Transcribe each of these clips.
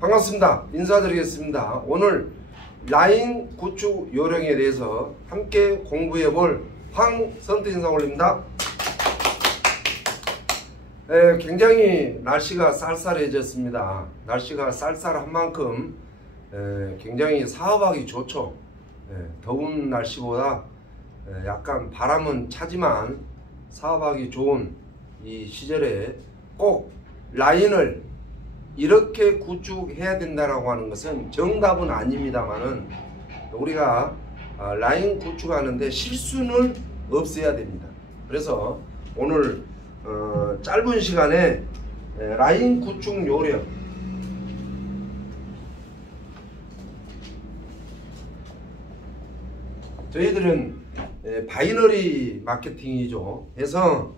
반갑습니다. 인사드리겠습니다. 오늘 라인 구축 요령에 대해서 함께 공부해 볼 황선태 인사 올립니다. 굉장히 날씨가 쌀쌀해졌습니다. 날씨가 쌀쌀한 만큼 굉장히 사업하기 좋죠. 더운 날씨보다 약간 바람은 차지만 사업하기 좋은 이 시절에 꼭 라인을 이렇게 구축해야 된다라고 하는 것은 정답은 아닙니다만은 우리가 라인 구축하는데 실수는 없어야 됩니다. 그래서 오늘 짧은 시간에 라인 구축 요령 저희들은 바이너리 마케팅이죠. 그래서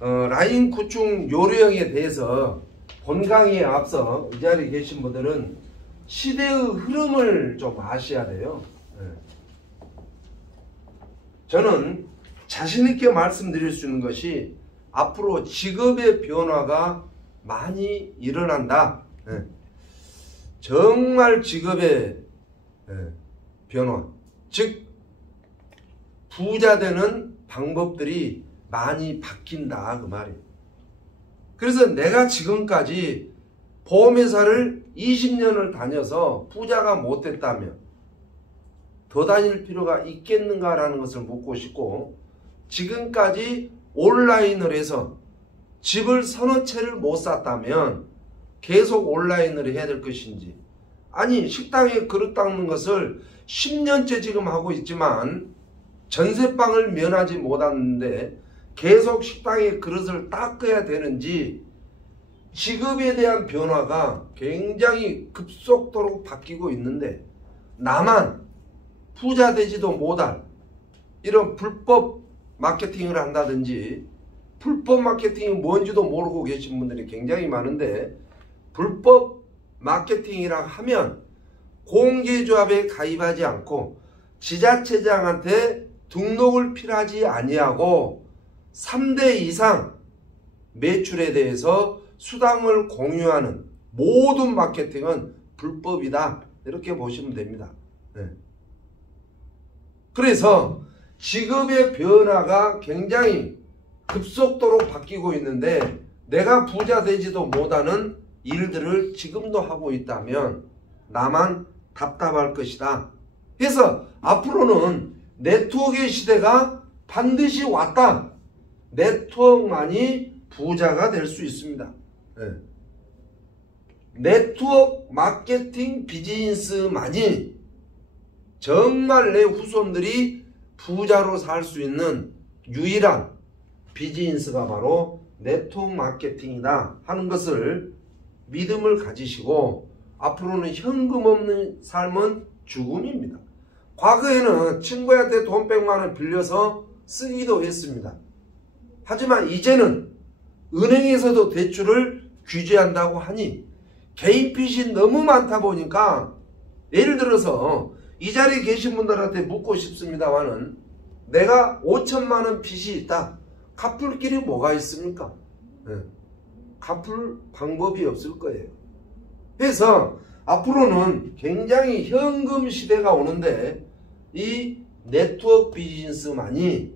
라인 구축 요령에 대해서 본 강의에 앞서 이 자리에 계신 분들은 시대의 흐름을 좀 아셔야 돼요. 저는 자신있게 말씀드릴 수 있는 것이 앞으로 직업의 변화가 많이 일어난다. 정말 직업의 변화, 즉 부자 되는 방법들이 많이 바뀐다 그 말이에요. 그래서 내가 지금까지 보험회사를 20년을 다녀서 부자가 못됐다면 더 다닐 필요가 있겠는가라는 것을 묻고 싶고, 지금까지 온라인을 해서 집을 서너 채를 못 샀다면 계속 온라인을 해야 될 것인지, 아니 식당에 그릇 닦는 것을 10년째 지금 하고 있지만 전세방을 면하지 못하는데 계속 식당에 그릇을 닦아야 되는지, 직업에 대한 변화가 굉장히 급속도로 바뀌고 있는데 나만 부자 되지도 못할 이런 불법 마케팅을 한다든지, 불법 마케팅이 뭔지도 모르고 계신 분들이 굉장히 많은데, 불법 마케팅이라 하면 공개조합에 가입하지 않고 지자체장한테 등록을 필요하지 아니하고 3대 이상 매출에 대해서 수당을 공유하는 모든 마케팅은 불법이다, 이렇게 보시면 됩니다. 그래서 직업의 변화가 굉장히 급속도로 바뀌고 있는데 내가 부자 되지도 못하는 일들을 지금도 하고 있다면 나만 답답할 것이다. 그래서 앞으로는 네트워크의 시대가 반드시 왔다. 네트워크만이 부자가 될 수 있습니다. 네트워크 마케팅 비즈니스만이 정말 내 후손들이 부자로 살 수 있는 유일한 비즈니스가 바로 네트워크 마케팅이다 하는 것을 믿음을 가지시고, 앞으로는 현금 없는 삶은 죽음입니다. 과거에는 친구한테 돈 100만 원 빌려서 쓰기도 했습니다. 하지만 이제는 은행에서도 대출을 규제한다고 하니 개인 빚이 너무 많다 보니까, 예를 들어서 이 자리에 계신 분들한테 묻고 싶습니다만은, 내가 5천만 원 빚이 있다. 갚을 길이 뭐가 있습니까? 갚을 방법이 없을 거예요. 그래서 앞으로는 굉장히 현금 시대가 오는데 이 네트워크 비즈니스만이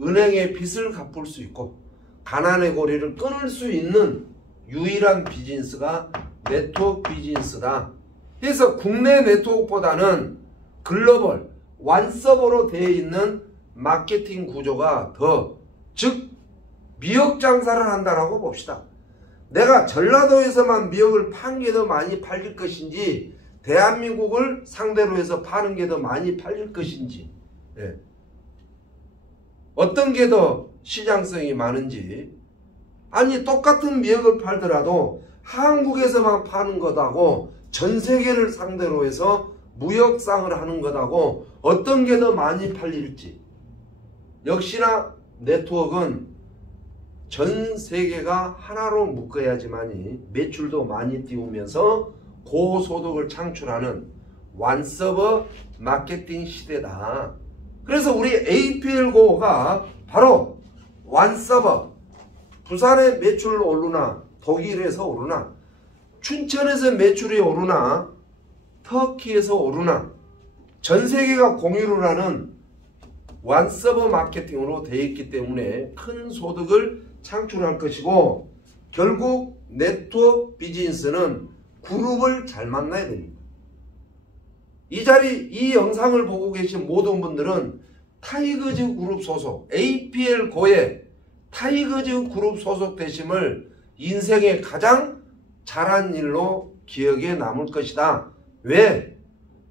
은행의 빚을 갚을 수 있고 가난의 고리를 끊을 수 있는 유일한 비즈니스가 네트워크 비즈니스다. 그래서 국내 네트워크보다는 글로벌 완서버로 되어 있는 마케팅 구조가 즉 미역 장사를 한다라고 봅시다. 내가 전라도에서만 미역을 파는 게 더 많이 팔릴 것인지, 대한민국을 상대로 해서 파는 게 더 많이 팔릴 것인지, 어떤 게 더 시장성이 많은지, 아니 똑같은 미역을 팔더라도 한국에서만 파는 것하고 전 세계를 상대로 해서 무역상을 하는 것하고 어떤 게 더 많이 팔릴지. 역시나 네트워크는 전 세계가 하나로 묶어야지만이 매출도 많이 띄우면서 고소득을 창출하는 완서버 마케팅 시대다. 그래서 우리 APL고가 바로 완서버, 부산의 매출 오르나 독일에서 오르나 춘천에서 매출이 오르나 터키에서 오르나 전 세계가 공유를 하는 원서버 마케팅으로 되어 있기 때문에 큰 소득을 창출할 것이고, 결국 네트워크 비즈니스는 그룹을 잘 만나야 됩니다. 이 영상을 보고 계신 모든 분들은 타이거즈 그룹 소속, APL 고에 타이거즈 그룹 소속 되심을 인생의 가장 잘한 일로 기억에 남을 것이다. 왜?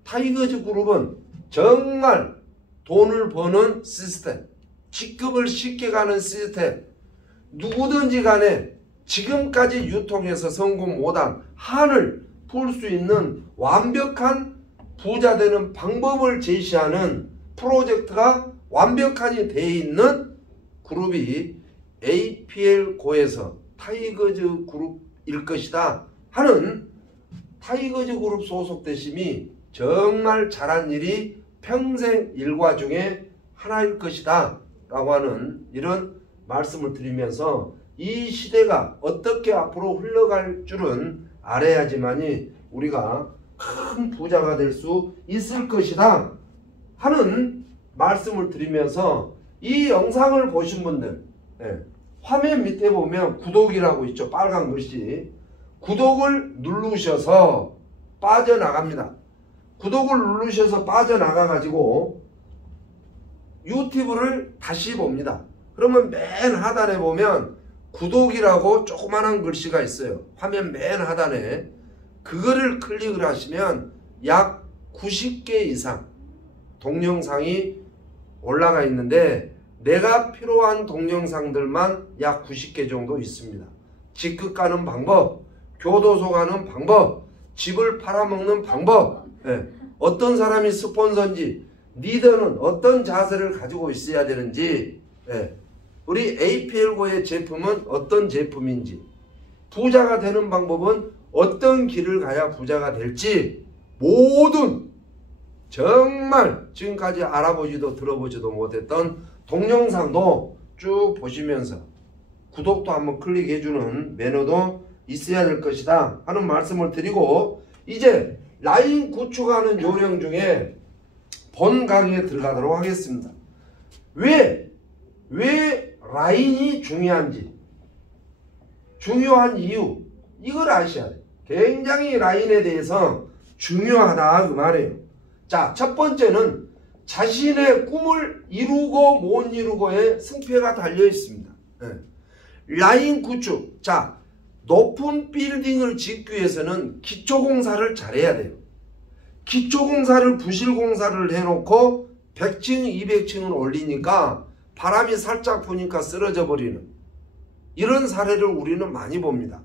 타이거즈 그룹은 정말 돈을 버는 시스템, 직급을 쉽게 가는 시스템, 누구든지 간에 지금까지 유통해서 성공 못한 한을 풀 수 있는 완벽한 부자 되는 방법을 제시하는 프로젝트가 완벽하게 되어 있는 그룹이 APL 고에서 타이거즈 그룹일 것이다 하는, 타이거즈 그룹 소속되심이 정말 잘한 일이 평생 일과 중에 하나일 것이다 라고 하는 이런 말씀을 드리면서, 이 시대가 어떻게 앞으로 흘러갈 줄은 알아야지만이 우리가 큰 부자가 될 수 있을 것이다 하는 말씀을 드리면서, 이 영상을 보신 분들, 화면 밑에 보면 구독이라고 있죠. 빨간 글씨. 구독을 누르셔서 빠져나갑니다. 구독을 누르셔서 빠져나가 가지고 유튜브를 다시 봅니다. 그러면 맨 하단에 보면 구독이라고 조그만한 글씨가 있어요. 화면 맨 하단에. 그거를 클릭을 하시면 약 90개 이상 동영상이 올라가 있는데, 내가 필요한 동영상들만 약 90개 정도 있습니다. 직급 가는 방법, 교도소 가는 방법, 집을 팔아먹는 방법, 어떤 사람이 스폰서인지, 리더는 어떤 자세를 가지고 있어야 되는지, 우리 APL고의 제품은 어떤 제품인지, 부자가 되는 방법은 어떤 길을 가야 부자가 될지, 모든 정말 지금까지 알아보지도 들어보지도 못했던 동영상도 쭉 보시면서 구독도 한번 클릭해주는 매너도 있어야 될 것이다 하는 말씀을 드리고, 이제 라인 구축하는 요령 중에 본 강의에 들어가도록 하겠습니다. 왜 라인이 중요한지, 중요한 이유, 이걸 아셔야 돼요. 굉장히 라인에 대해서 중요하다 그 말이에요. 자, 첫 번째는 자신의 꿈을 이루고 못 이루고의 승패가 달려 있습니다. 라인 구축. 자, 높은 빌딩을 짓기 위해서는 기초공사를 잘해야 돼요. 기초공사를 부실공사를 해놓고 100층 200층을 올리니까 바람이 살짝 부니까 쓰러져 버리는 이런 사례를 우리는 많이 봅니다.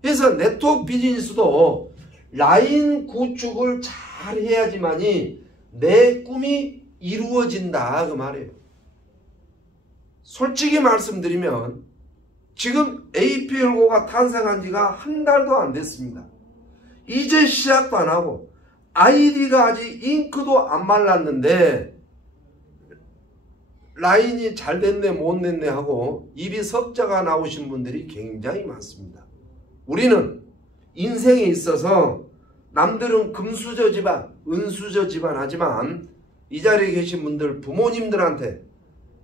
그래서 네트워크 비즈니스도 라인 구축을 잘 해야지만이 내 꿈이 이루어진다 그 말이에요. 솔직히 말씀드리면 지금 APL고가 탄생한 지가 한 달도 안 됐습니다. 이제 시작도 안 하고 아이디가 아직 잉크도 안 말랐는데 라인이 잘 됐네 못 됐네 하고 입이 석자가 나오신 분들이 굉장히 많습니다. 우리는 인생에 있어서 남들은 금수저 집안, 은수저 집안 하지만 이 자리에 계신 분들 부모님들한테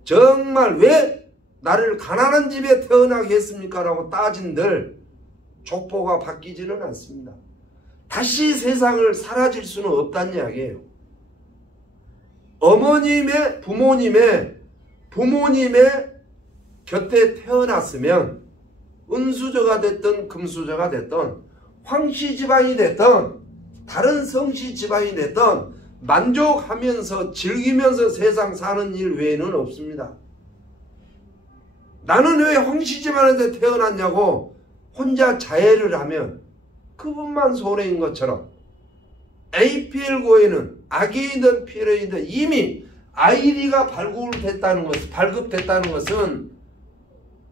정말 왜 나를 가난한 집에 태어나게 했습니까? 라고 따진들 족보가 바뀌지는 않습니다. 다시 세상을 사라질 수는 없다는 이야기예요. 어머님의 부모님의 곁에 태어났으면 은수저가 됐든 금수저가 됐든 황씨 집안이 됐든 다른 성씨 집안이 됐든 만족하면서 즐기면서 세상 사는 일 외에는 없습니다. 나는 왜 황씨 집안에 태어났냐고 혼자 자해를 하면 그분만 손해인 것처럼 APL고에는 악이든 필요이든 이미 아이디가 발급됐다는 것은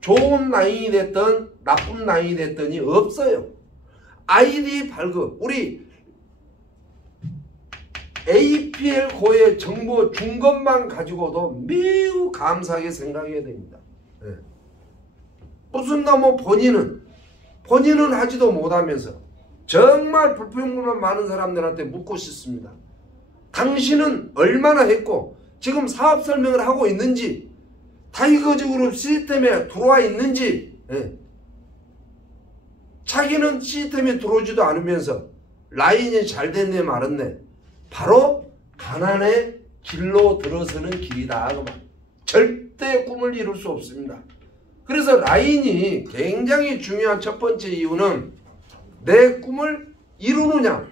좋은 라인이 됐든 나쁜 라인이 됐든이 없어요. 아이디 발급, 우리 APL고의 정보 준 것만 가지고도 매우 감사하게 생각해야 됩니다. 무슨 본인은 하지도 못하면서 정말 불평불만 많은 사람들한테 묻고 싶습니다. 당신은 얼마나 했고 지금 사업 설명을 하고 있는지, 타이거즈그룹 시스템에 들어와 있는지. 자기는 시스템에 들어오지도 않으면서 라인이 잘 됐네 말았네. 바로 가난의 길로 들어서는 길이다. 절대 꿈을 이룰 수 없습니다. 그래서 라인이 굉장히 중요한 첫 번째 이유는 내 꿈을 이루느냐,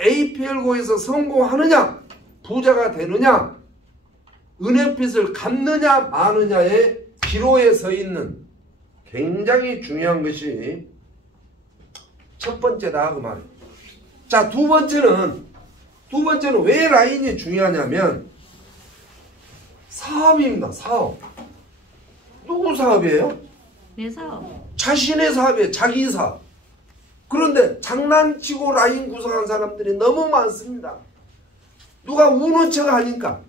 APL고에서 성공하느냐, 부자가 되느냐, 은혜빚을 갚느냐 마느냐의 기로에 서 있는 굉장히 중요한 것이 첫 번째다 그 말이에요. 자, 두 번째는 왜 라인이 중요하냐면 사업입니다. 사업. 누구 사업이에요? 내 사업. 자신의 사업이에요. 자기 사업. 그런데 장난치고 라인 구성한 사람들이 너무 많습니다. 누가 우는 척 하니까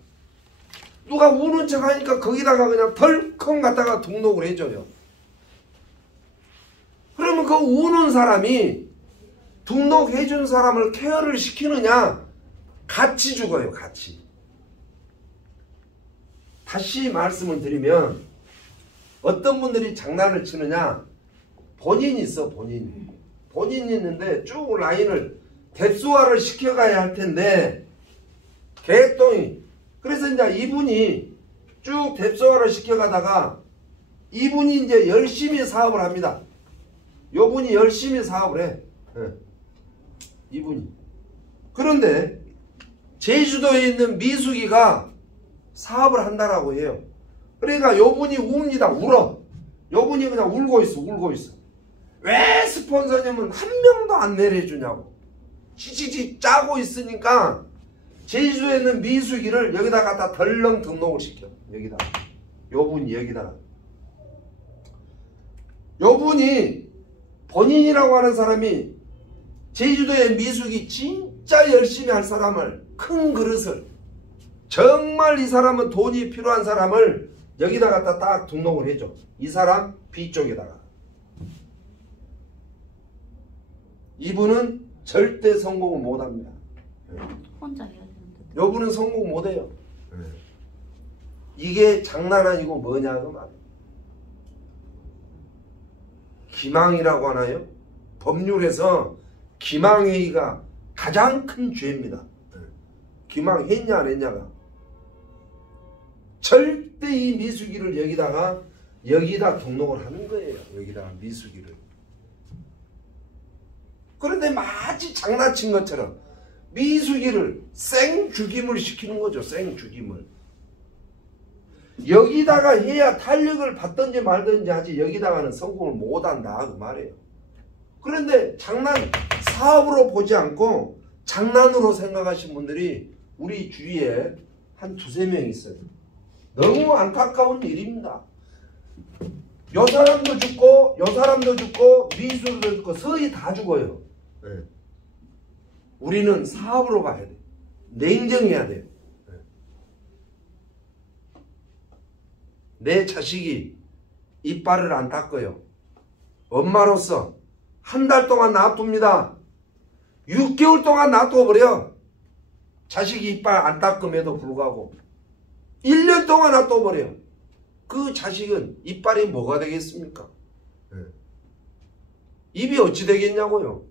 거기다가 그냥 덜컹 갖다가 등록을 해줘요. 그러면 그 우는 사람이 등록해준 사람을 케어를 시키느냐? 같이 죽어요. 같이. 다시 말씀을 드리면 어떤 분들이 장난을 치느냐? 본인이 있어. 본인이 있는데 쭉 라인을 뎁스화를 시켜가야 할 텐데 개똥이. 그래서 이제 이분이 쭉 뎁스화를 시켜가다가 이분이 이제 열심히 사업을 합니다. 요분이 열심히 사업을 해. 이분이. 그런데 제주도에 있는 미숙이가 사업을 한다라고 해요. 그러니까 요분이 웁니다. 울어. 요분이 그냥 울고 있어. 왜 스폰서님은 한 명도 안 내려주냐고. 지지지 짜고 있으니까 제주도에 있는 미숙이를 여기다 갖다 덜렁 등록을 시켜. 여기다가. 요분이 여기다가. 요분이 본인이라고 하는 사람이 제주도의 미숙이 진짜 열심히 할 사람을, 큰 그릇을, 정말 이 사람은 돈이 필요한 사람을 여기다 갖다 딱 등록을 해줘. 이 사람 B쪽에다가. 이분은 절대 성공을 못합니다. 혼자 해야 되는데. 요분은 성공 못해요. 이게 장난 아니고 뭐냐 그 말. 기망이라고 하나요? 법률에서 기망행위가 가장 큰 죄입니다. 기망했냐 안 했냐가. 절대 이 미숙이를 여기다 등록을 하는 거예요. 여기다가 미숙이를. 그런데 마치 장난친 것처럼 미숙이를 생죽임을 시키는 거죠. 생죽임을. 여기다가 해야 탄력을 받든지 말든지 하지 여기다가는 성공을 못한다 그 말이에요. 그런데 사업으로 보지 않고 장난으로 생각하신 분들이 우리 주위에 한 두세 명 있어요. 너무 안타까운 일입니다. 요 사람도 죽고 미술도 죽고 서희 다 죽어요. 우리는 사업으로 가야 돼. 냉정해야 돼요. 내 자식이 이빨을 안 닦아요. 엄마로서 한 달 동안 놔둡니다. 6개월 동안 놔둬버려. 자식이 이빨 안 닦음에도 불구하고 1년 동안 놔둬버려. 그 자식은 이빨이 뭐가 되겠습니까? 입이 어찌 되겠냐고요.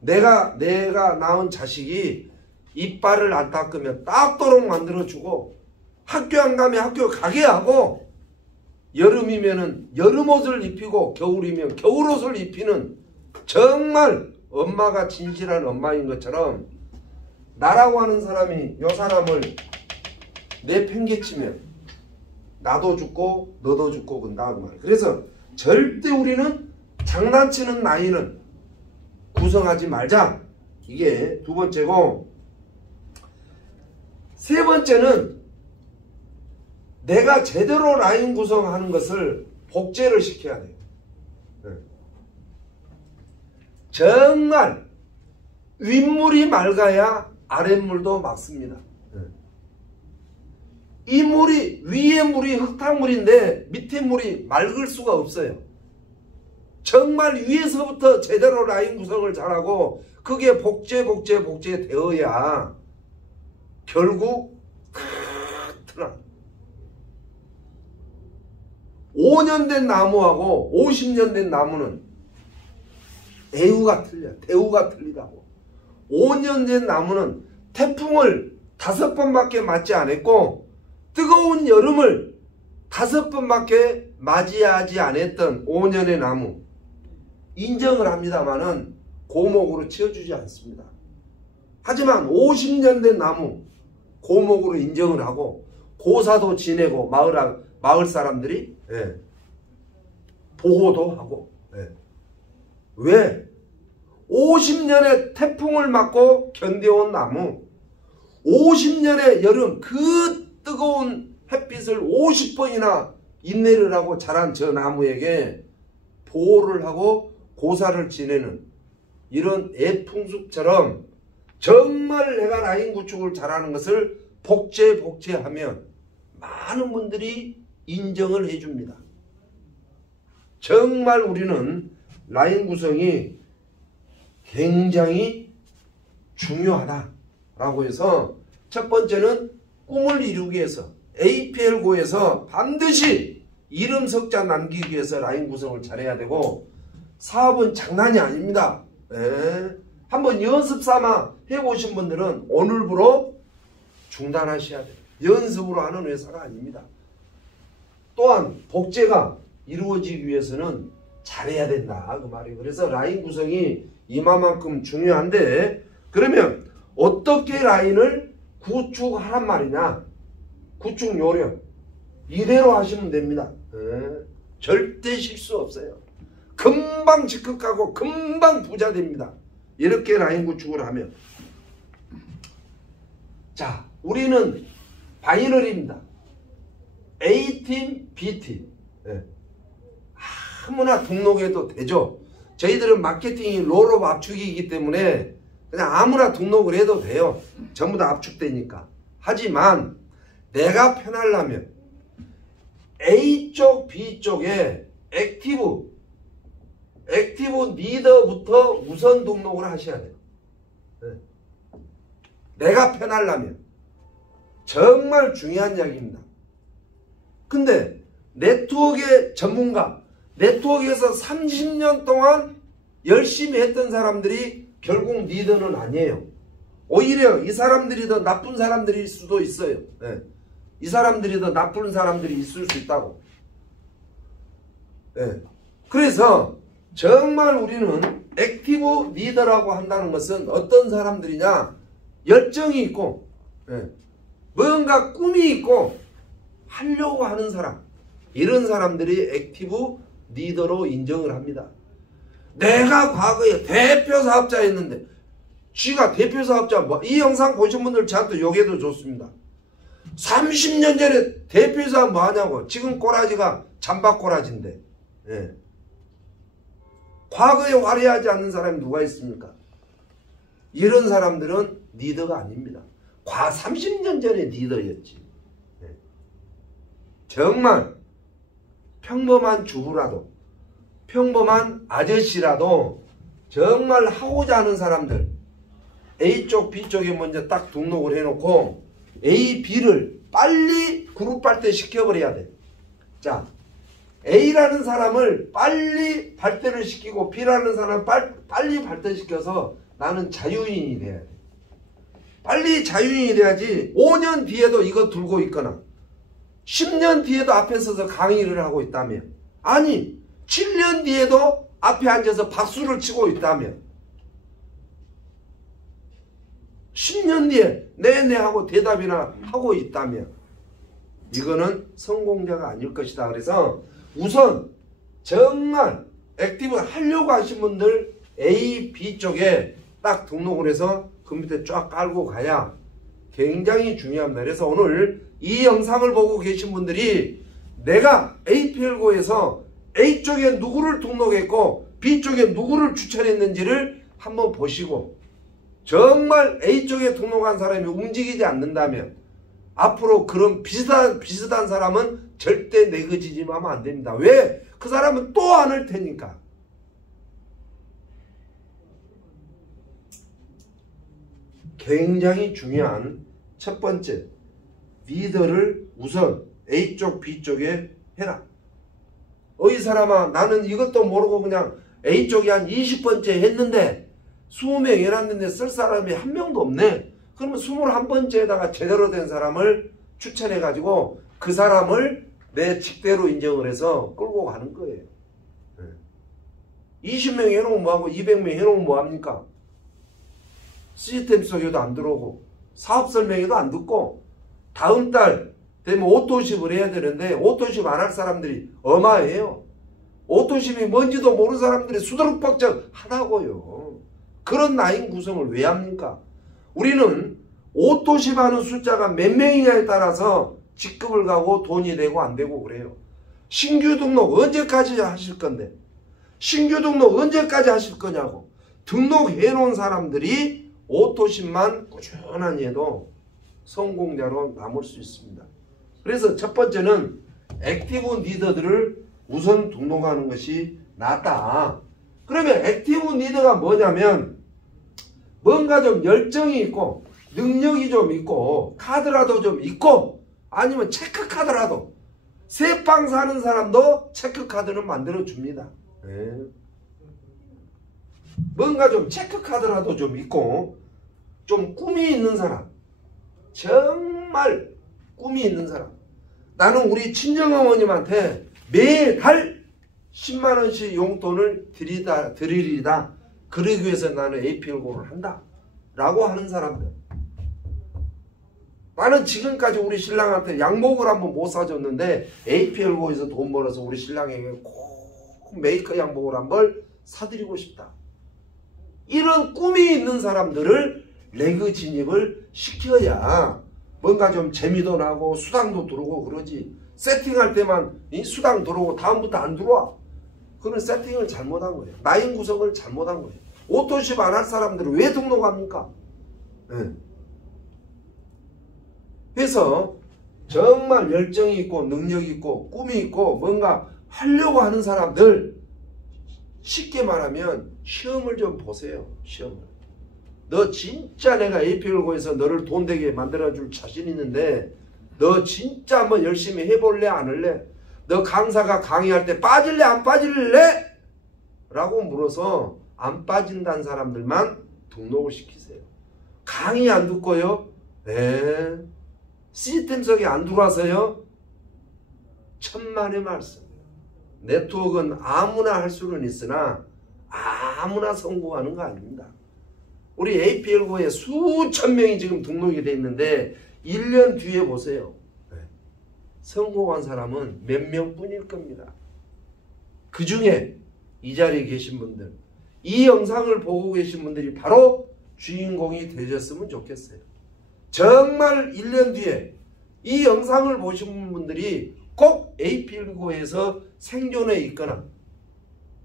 내가 낳은 자식이 이빨을 안 닦으면 닦도록 만들어주고 학교 안 가면 학교 가게 하고 여름이면은 여름옷을 입히고 겨울이면 겨울옷을 입히는 정말 엄마가 진실한 엄마인 것처럼 나라고 하는 사람이 요 사람을 내팽개치면 나도 죽고 너도 죽고 그런다 그 말이에요. 그래서 절대 우리는 장난치는 나이는 구성하지 말자. 이게 두 번째고, 세 번째는 내가 제대로 라인 구성하는 것을 복제를 시켜야 돼요. 정말 윗물이 맑아야 아랫물도 맑습니다. 이 물이, 위에 물이 흙탕물인데 밑에 물이 맑을 수가 없어요. 정말 위에서부터 제대로 라인 구성을 잘하고 그게 복제 되어야 결국 틀어. 5년 된 나무하고 50년 된 나무는 대우가 틀리다고. 5년 된 나무는 태풍을 5번밖에 맞지 않았고 뜨거운 여름을 5번밖에 맞이하지 않았던 5년의 나무 인정을 합니다마는 고목으로 치워주지 않습니다. 하지만 50년 된 나무 고목으로 인정을 하고 고사도 지내고 마을 사람들이 보호도 하고. 왜? 50년의 태풍을 맞고 견뎌온 나무, 50년의 여름 그 뜨거운 햇빛을 50번이나 인내를 하고 자란 저 나무에게 보호를 하고 고사를 지내는 이런 애풍숲처럼 정말 내가 라인 구축을 잘하는 것을 복제하면 많은 분들이 인정을 해줍니다. 정말 우리는 라인 구성이 굉장히 중요하다라고 해서 첫 번째는 꿈을 이루기 위해서 APL고에서 반드시 이름 석자 남기기 위해서 라인 구성을 잘해야 되고 사업은 장난이 아닙니다. 한번 연습 삼아 해보신 분들은 오늘부로 중단하셔야 돼요. 연습으로 하는 회사가 아닙니다. 또한 복제가 이루어지기 위해서는 잘해야 된다 그 말이에요. 그래서 라인 구성이 이만큼 중요한데 그러면 어떻게 라인을 구축하란 말이냐. 구축 요령 이대로 하시면 됩니다. 절대 실수 없어요. 금방 직급가고 금방 부자 됩니다. 이렇게 라인 구축을 하면. 자, 우리는 바이너리입니다. A팀, B팀. 아무나 등록해도 되죠. 저희들은 마케팅이 롤업 압축이기 때문에 그냥 아무나 등록을 해도 돼요. 전부 다 압축되니까. 하지만 내가 편하려면 A쪽, B쪽에 액티브 리더부터 우선 등록을 하셔야 돼요. 내가 편하려면. 정말 중요한 이야기입니다. 근데 네트워크의 전문가, 네트워크에서 30년 동안 열심히 했던 사람들이 결국 리더는 아니에요. 오히려 이 사람들이 더 나쁜 사람들일 수도 있어요. 이 사람들이 더 나쁜 사람들이 있을 수 있다고. 그래서 정말 우리는 액티브 리더라고 한다는 것은 어떤 사람들이냐. 열정이 있고 뭔가 꿈이 있고 하려고 하는 사람, 이런 사람들이 액티브 리더로 인정을 합니다. 내가 과거에 대표 사업자였는데 쥐가 대표 사업자 이 영상 보신 분들 저한테 욕해도 좋습니다. 30년 전에 대표 사업 뭐 하냐고. 지금 꼬라지가 잠바꼬라지인데 과거에 화려하지 않는 사람이 누가 있습니까? 이런 사람들은 리더가 아닙니다. 30년 전에 리더였지. 정말 평범한 주부라도 평범한 아저씨라도 정말 하고자 하는 사람들 A쪽 B쪽에 먼저 딱 등록을 해놓고 A, B를 빨리 그룹 발달 시켜버려야 돼. 자, A라는 사람을 빨리 발달을 시키고 B라는 사람을 빨리 발달시켜서 나는 자유인이 돼야 돼. 빨리 자유인이 돼야지 5년 뒤에도 이거 들고 있거나 10년 뒤에도 앞에 서서 강의를 하고 있다면, 아니 7년 뒤에도 앞에 앉아서 박수를 치고 있다면, 10년 뒤에 네네 하고 대답이나 하고 있다면 이거는 성공자가 아닐 것이다. 그래서 우선 정말 액티브 하려고 하신 분들 A, B 쪽에 딱 등록을 해서 그 밑에 쫙 깔고 가야 굉장히 중요합니다. 그래서 오늘 이 영상을 보고 계신 분들이 내가 APL고에서 A쪽에 누구를 등록했고 B쪽에 누구를 추천했는지를 한번 보시고 정말 A쪽에 등록한 사람이 움직이지 않는다면 앞으로 그런 비슷한 사람은 절대 네그지짐하면 안 됩니다. 왜? 그 사람은 또 안 할 테니까. 굉장히 중요한 첫 번째, 리더를 우선 A쪽, B쪽에 해라. 어이 사람아, 나는 이것도 모르고 그냥 A쪽이 한 20번째 했는데 20명 해놨는데 쓸 사람이 한 명도 없네. 그러면 21번째에다가 제대로 된 사람을 추천해가지고 그 사람을 내 직대로 인정을 해서 끌고 가는 거예요. 20명 해놓으면 뭐하고 200명 해놓으면 뭐합니까? 시스템 속에도 안 들어오고 사업 설명회도 안 듣고 다음 달 되면 오토십을 해야 되는데 오토십 안 할 사람들이 어마해요. 오토십이 뭔지도 모르는 사람들이 수두룩벅적 하다고요. 그런 라인 구성을 왜 합니까? 우리는 오토십 하는 숫자가 몇 명이냐에 따라서 직급을 가고 돈이 되고 안 되고 그래요. 신규 등록 언제까지 하실 건데? 신규 등록 언제까지 하실 거냐고. 등록해 놓은 사람들이 오토십만 꾸준히 해도 성공자로 남을 수 있습니다. 그래서 첫 번째는 액티브 리더들을 우선 등록하는 것이 낫다. 그러면 액티브 리더가 뭐냐면 뭔가 좀 열정이 있고 능력이 좀 있고 카드라도 좀 있고 아니면 체크카드라도 새빵 사는 사람도 체크카드는 만들어 줍니다. 뭔가 좀 체크카드라도 좀 있고 좀 꿈이 있는 사람, 정말 꿈이 있는 사람. 나는 우리 친정어머님한테 매달 10만원씩 용돈을 드리리다. 그러기 위해서 나는 APL고를 한다 라고 하는 사람들. 나는 지금까지 우리 신랑한테 양복을 한번 못 사줬는데 APL고에서 돈 벌어서 우리 신랑에게 꼭 메이커 양복을 한번 사드리고 싶다. 이런 꿈이 있는 사람들을 레그 진입을 시켜야 뭔가 좀 재미도 나고 수당도 들어오고 그러지. 세팅할 때만 이 수당 들어오고 다음부터 안 들어와. 그건 세팅을 잘못한 거예요. 라인 구성을 잘못한 거예요. 오토십 안 할 사람들은 왜 등록합니까? 그래서 정말 열정이 있고 능력이 있고 꿈이 있고 뭔가 하려고 하는 사람들, 쉽게 말하면 시험을 좀 보세요. 시험을. 너 진짜 내가 APL고에서 너를 돈 되게 만들어줄 자신 있는데 너 진짜 한번 열심히 해볼래 안 할래? 너 강사가 강의할 때 빠질래 안 빠질래? 라고 물어서 안 빠진다는 사람들만 등록을 시키세요. 강의 안 듣고요? 네. 시스템 속에 안 들어와서요? 천만의 말씀. 네트워크는 아무나 할 수는 있으나 아무나 성공하는 거 아닙니다. 우리 APL고에 수천 명이 지금 등록이 돼 있는데 1년 뒤에 보세요. 성공한 사람은 몇 명뿐일 겁니다. 그 중에 이 자리에 계신 분들, 이 영상을 보고 계신 분들이 바로 주인공이 되셨으면 좋겠어요. 정말 1년 뒤에 이 영상을 보신 분들이 꼭 APL고에서 생존해 있거나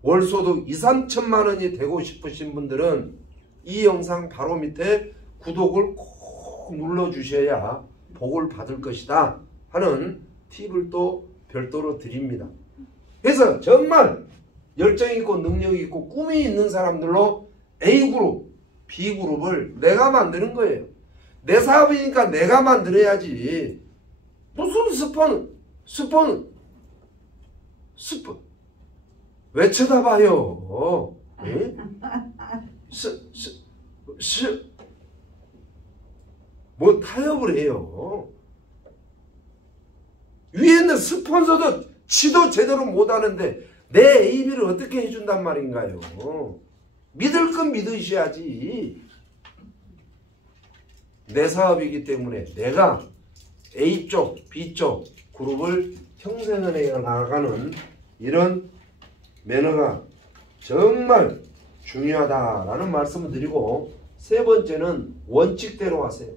월소득 2, 3천만 원이 되고 싶으신 분들은 이 영상 바로 밑에 구독을 꼭 눌러주셔야 복을 받을 것이다 하는 팁을 또 별도로 드립니다. 그래서 정말 열정이 있고 능력이 있고 꿈이 있는 사람들로 A그룹, B그룹을 내가 만드는 거예요. 내 사업이니까 내가 만들어야지. 무슨 스폰 왜 쳐다봐요? 예? 뭐 타협을 해요. 위에 있는 스폰서도 지도 제대로 못하는데 내 AB를 어떻게 해준단 말인가요? 믿을 건 믿으셔야지. 내 사업이기 때문에 내가 A쪽, B쪽 그룹을 형성해 나가는 이런 매너가 정말 중요하다라는 말씀을 드리고, 세 번째는 원칙대로 하세요.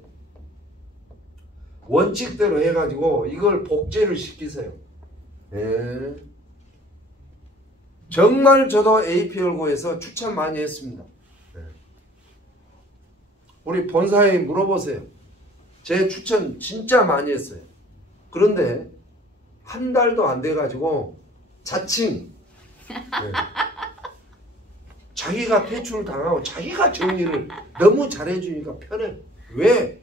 원칙대로 해가지고 이걸 복제를 시키세요. 네. 정말 저도 APL고에서 추천 많이 했습니다. 네. 우리 본사에 물어보세요. 제 추천 진짜 많이 했어요. 그런데 한 달도 안 돼가지고 자칭 네. 자기가 퇴출 당하고 자기가 정리를 너무 잘해주니까 편해. 왜?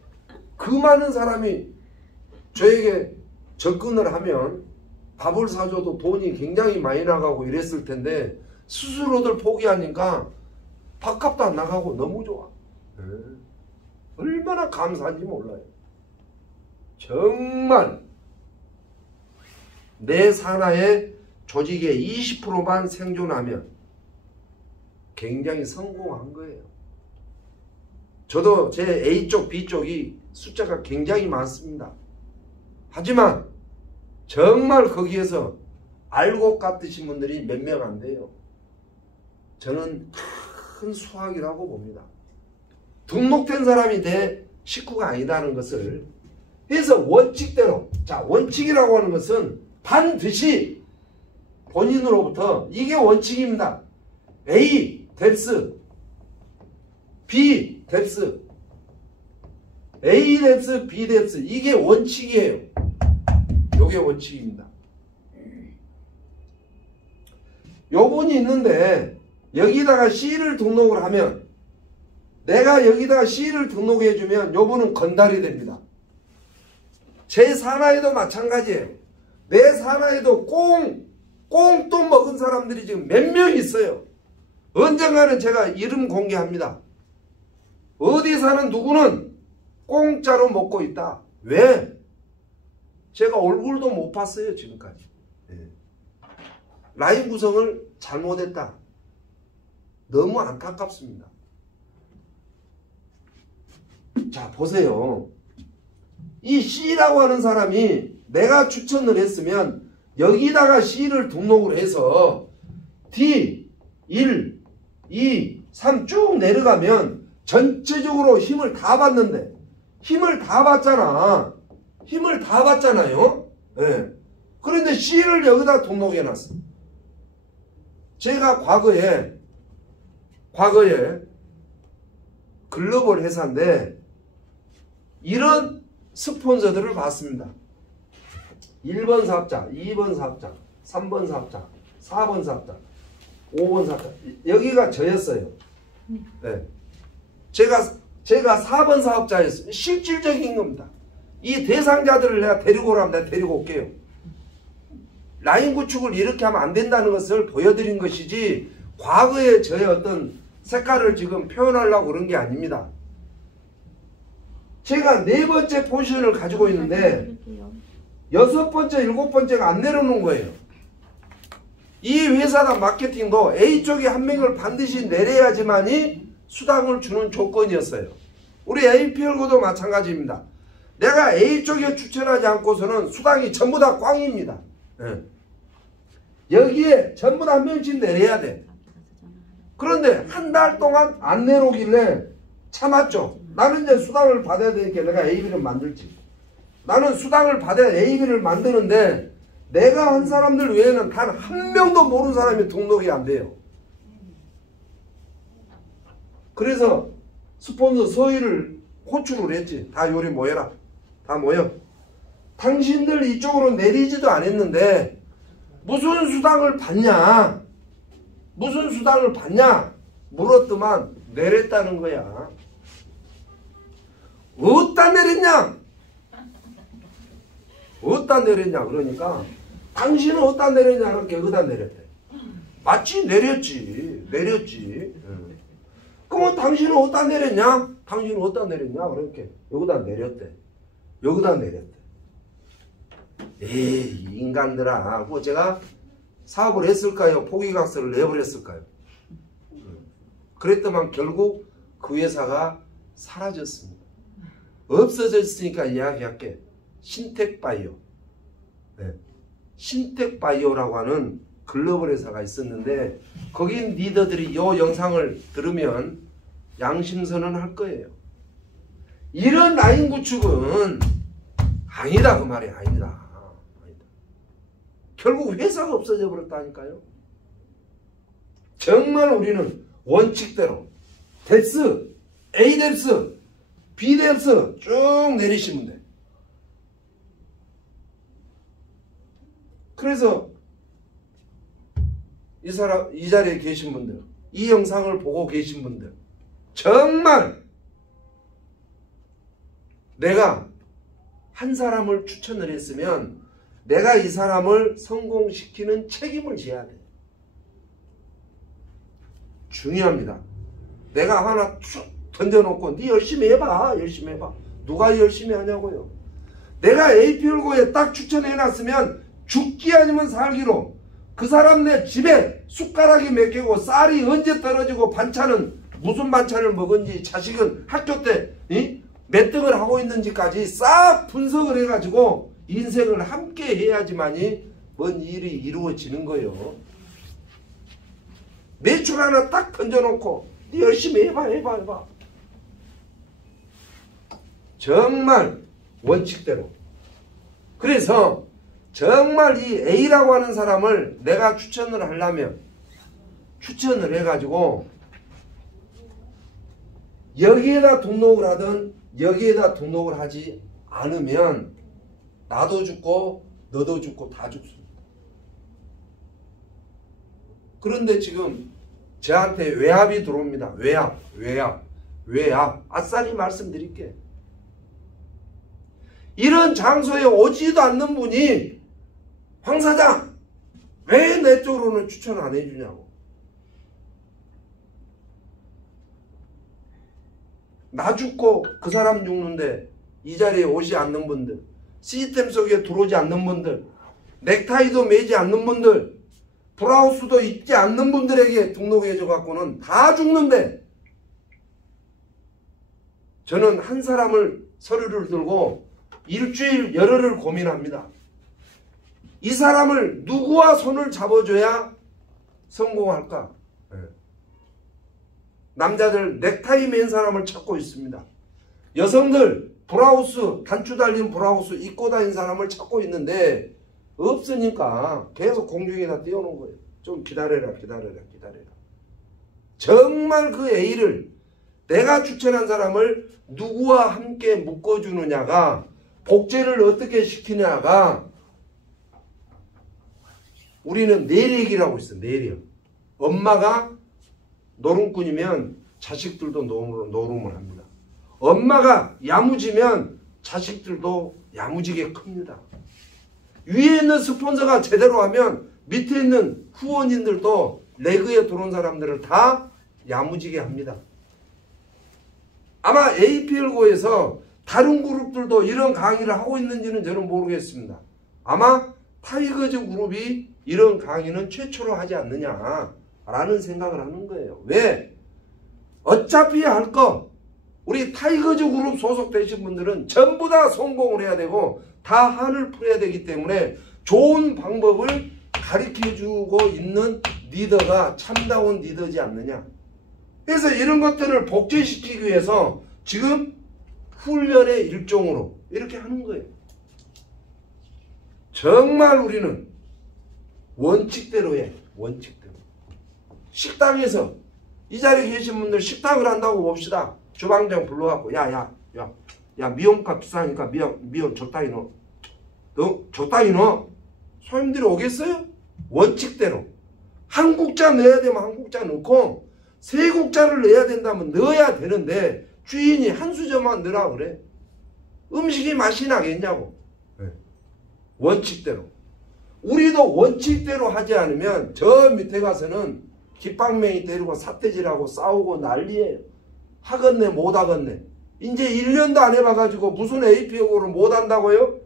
그 많은 사람이 저에게 접근을 하면 밥을 사줘도 돈이 굉장히 많이 나가고 이랬을 텐데 스스로들 포기하니까 밥값도 안 나가고 너무 좋아. 얼마나 감사한지 몰라요. 정말 내 산하의 조직의 20%만 생존하면 굉장히 성공한 거예요. 저도 제 A쪽, B쪽이 숫자가 굉장히 많습니다. 하지만 정말 거기에서 알곡 같으신 분들이 몇 명 안 돼요. 저는 큰 수확이라고 봅니다. 등록된 사람이 내 식구가 아니다는 것을 해서 원칙대로, 자, 원칙이라고 하는 것은 반드시 본인으로부터 이게 원칙입니다. A, 뎁스, B, 뎁스, A 뎁스, B 뎁스, 이게 원칙이에요. 요게 원칙입니다. 요분이 있는데 여기다가 C를 등록을 하면, 내가 여기다가 C를 등록해 주면 요분은 건달이 됩니다. 제 산하에도 마찬가지예요. 내 산하에도 꽁또 먹은 사람들이 지금 몇 명 있어요. 언젠가는 제가 이름 공개합니다. 어디 사는 누구는 공짜로 먹고 있다. 왜? 제가 얼굴도 못 봤어요, 지금까지. 라인 구성을 잘못했다. 너무 안타깝습니다. 자, 보세요. 이 C라고 하는 사람이 내가 추천을 했으면 여기다가 C를 등록을 해서 D, 1, 2, 3 쭉 내려가면 전체적으로 힘을 다 받는데, 힘을 다 받잖아. 힘을 다 받잖아요. 네. 그런데 C를 여기다 등록해 놨어. 제가 과거에 글로벌 회사인데 이런 스폰서들을 봤습니다. 1번 사업자, 2번 사업자, 3번 사업자, 4번 사업자, 5번 사업자. 여기가 저였어요. 네. 제가 4번 사업자였어요. 실질적인 겁니다. 이 대상자들을 내가 데리고 오라면 내가 데리고 올게요. 라인 구축을 이렇게 하면 안 된다는 것을 보여드린 것이지, 과거의 저의 어떤 색깔을 지금 표현하려고 그런 게 아닙니다. 제가 4번째 포지션을 가지고 있는데 6번째, 7번째가 안 내려오는 거예요. 이 회사당 마케팅도 A쪽에 한 명을 반드시 내려야지만이 수당을 주는 조건이었어요. 우리 APL고도 마찬가지입니다. 내가 A쪽에 추천하지 않고서는 수당이 전부 다 꽝입니다. 네. 여기에 전부 다 한 명씩 내려야 돼. 그런데 한 달 동안 안 내려오길래 참았죠. 나는 이제 수당을 받아야 되니까 내가 AB를 만들지. 나는 수당을 받아야 AB를 만드는데 내가 한 사람들 외에는 단 한 명도 모르는 사람이 등록이 안 돼요. 그래서 스폰서 서희를 호출을 했지. 다 요리 모여라. 다 모여. 당신들 이쪽으로 내리지도 않았는데 무슨 수당을 받냐? 무슨 수당을 받냐? 물었더만 내렸다는 거야. 어디다 내렸냐? 어디다 내렸냐? 그러니까 당신은 어디다 내렸냐? 그렇게 여기다 내렸대. 맞지? 내렸지. 그러면 당신은 어디다 내렸냐? 당신은 어디다 내렸냐? 그렇게 여기다 내렸대. 여기다 내렸대. 에이, 인간들아. 뭐 제가 사업을 했을까요? 포기각서를 내버렸을까요? 그랬더만 결국 그 회사가 사라졌습니다. 없어졌으니까 이야기할게. 신텍바이오. 네. 신텍바이오라고 하는 글로벌 회사가 있었는데 거기 리더들이 이 영상을 들으면 양심선언할 거예요. 이런 라인 구축은 아니다, 그 말이 아니다. 결국 회사가 없어져 버렸다니까요. 정말 우리는 원칙대로 뎁스, A 뎁스, B 뎁스 쭉 내리시면 돼. 그래서 이 자리에 계신 분들, 이 영상을 보고 계신 분들, 정말 내가 한 사람을 추천을 했으면 내가 이 사람을 성공시키는 책임을 져야 돼. 중요합니다. 내가 하나 쭉 던져놓고 네 열심히 해봐. 열심히 해봐. 누가 열심히 하냐고요. 내가 에이피올고에 딱 추천해놨으면 죽기 아니면 살기로 그 사람 내 집에 숟가락이 몇 개고 쌀이 언제 떨어지고 반찬은 무슨 반찬을 먹은지 자식은 학교 때 몇 등을 하고 있는지까지 싹 분석을 해가지고 인생을 함께 해야지만이 뭔 일이 이루어지는 거예요. 매출 하나 딱 던져놓고 네 열심히 해봐. 정말 원칙대로. 그래서 정말 이 A라고 하는 사람을 내가 추천을 하려면 추천을 해가지고 여기에다 등록을 하든 여기에다 등록을 하지 않으면 나도 죽고 너도 죽고 다 죽습니다. 그런데 지금 저한테 외압이 들어옵니다. 외압. 아싸리 말씀드릴게. 이런 장소에 오지도 않는 분이 황 사장 왜 내 쪽으로는 추천 안 해주냐고. 나 죽고 그 사람 죽는데 이 자리에 오지 않는 분들, 시스템 속에 들어오지 않는 분들, 넥타이도 매지 않는 분들, 브라우스도 입지 않는 분들에게 등록해줘 갖고는 다 죽는데 저는 한 사람을 서류를 들고 일주일 열흘을 고민합니다. 이 사람을 누구와 손을 잡아줘야 성공할까? 남자들 넥타이 맨 사람을 찾고 있습니다. 여성들 브라우스, 단추 달린 브라우스 입고 다니는 사람을 찾고 있는데 없으니까 계속 공중에다 띄워놓은 거예요. 좀 기다려라. 정말 그 A를 내가 추천한 사람을 누구와 함께 묶어주느냐가 복제를 어떻게 시키냐가 우리는 내력이라고 있어요. 내력. 엄마가 노름꾼이면 자식들도 노름을 합니다. 엄마가 야무지면 자식들도 야무지게 큽니다. 위에 있는 스폰서가 제대로 하면 밑에 있는 후원인들도 레그에 들어온 사람들을 다 야무지게 합니다. 아마 APL고에서 다른 그룹들도 이런 강의를 하고 있는지는 저는 모르겠습니다. 아마 타이거즈 그룹이 이런 강의는 최초로 하지 않느냐라는 생각을 하는 거예요. 왜? 어차피 할 거 우리 타이거즈 그룹 소속되신 분들은 전부 다 성공을 해야 되고 다 한을 풀어야 되기 때문에 좋은 방법을 가르쳐주고 있는 리더가 참다운 리더지 않느냐. 그래서 이런 것들을 복제시키기 위해서 지금 훈련의 일종으로 이렇게 하는 거예요. 정말 우리는 원칙대로 해. 원칙대로. 식당에서 이 자리에 계신 분들 식당을 한다고 봅시다. 주방장 불러갖고 야 미역값 비싸니까 미역 적당히 넣어. 너 적당히 넣어. 손님들이 오겠어요? 원칙대로. 한 국자 넣어야 되면 한 국자 넣고 세 국자를 넣어야 된다면 넣어야 되는데 주인이 한 수저만 넣으라 그래. 음식이 맛이 나겠냐고. 원칙대로. 우리도 원칙대로 하지 않으면 저 밑에 가서는 깃방맹이 때리고 삿대질하고 싸우고 난리예요. 하겠네 못하겠네. 이제 1년도 안 해봐가지고 무슨 APO를 못한다고요?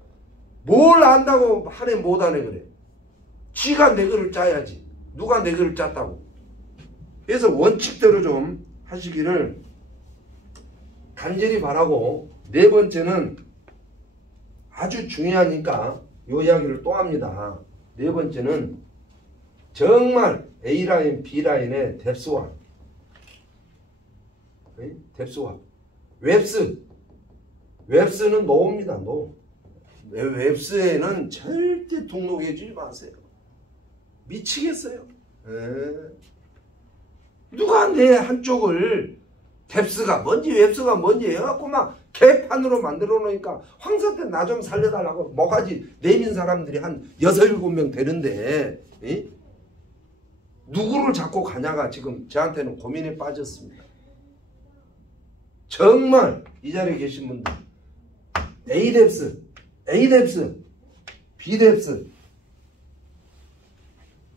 뭘 안다고 하네 못하네 그래. 지가 내 글을 짜야지. 누가 내 글을 짰다고. 그래서 원칙대로 좀 하시기를 간절히 바라고, 네 번째는 아주 중요하니까 요 이야기를 또 합니다. 네 번째는 정말 A라인, B라인의 뎁스화. 뎁스화. 웹스는 노입니다. 노. 웹스에는 절대 등록해 주지 마세요. 미치겠어요. 누가 내 한쪽을 뎁스가 뭔지 웹스가 뭔지 해갖고 막 개판으로 만들어 놓으니까 황사 때 나 좀 살려달라고 뭐가지 내민 사람들이 한 6, 7명 되는데 누구를 잡고 가냐가 지금 저한테는 고민에 빠졌습니다. 정말 이 자리에 계신 분들 A뎁스, A뎁스, B뎁스.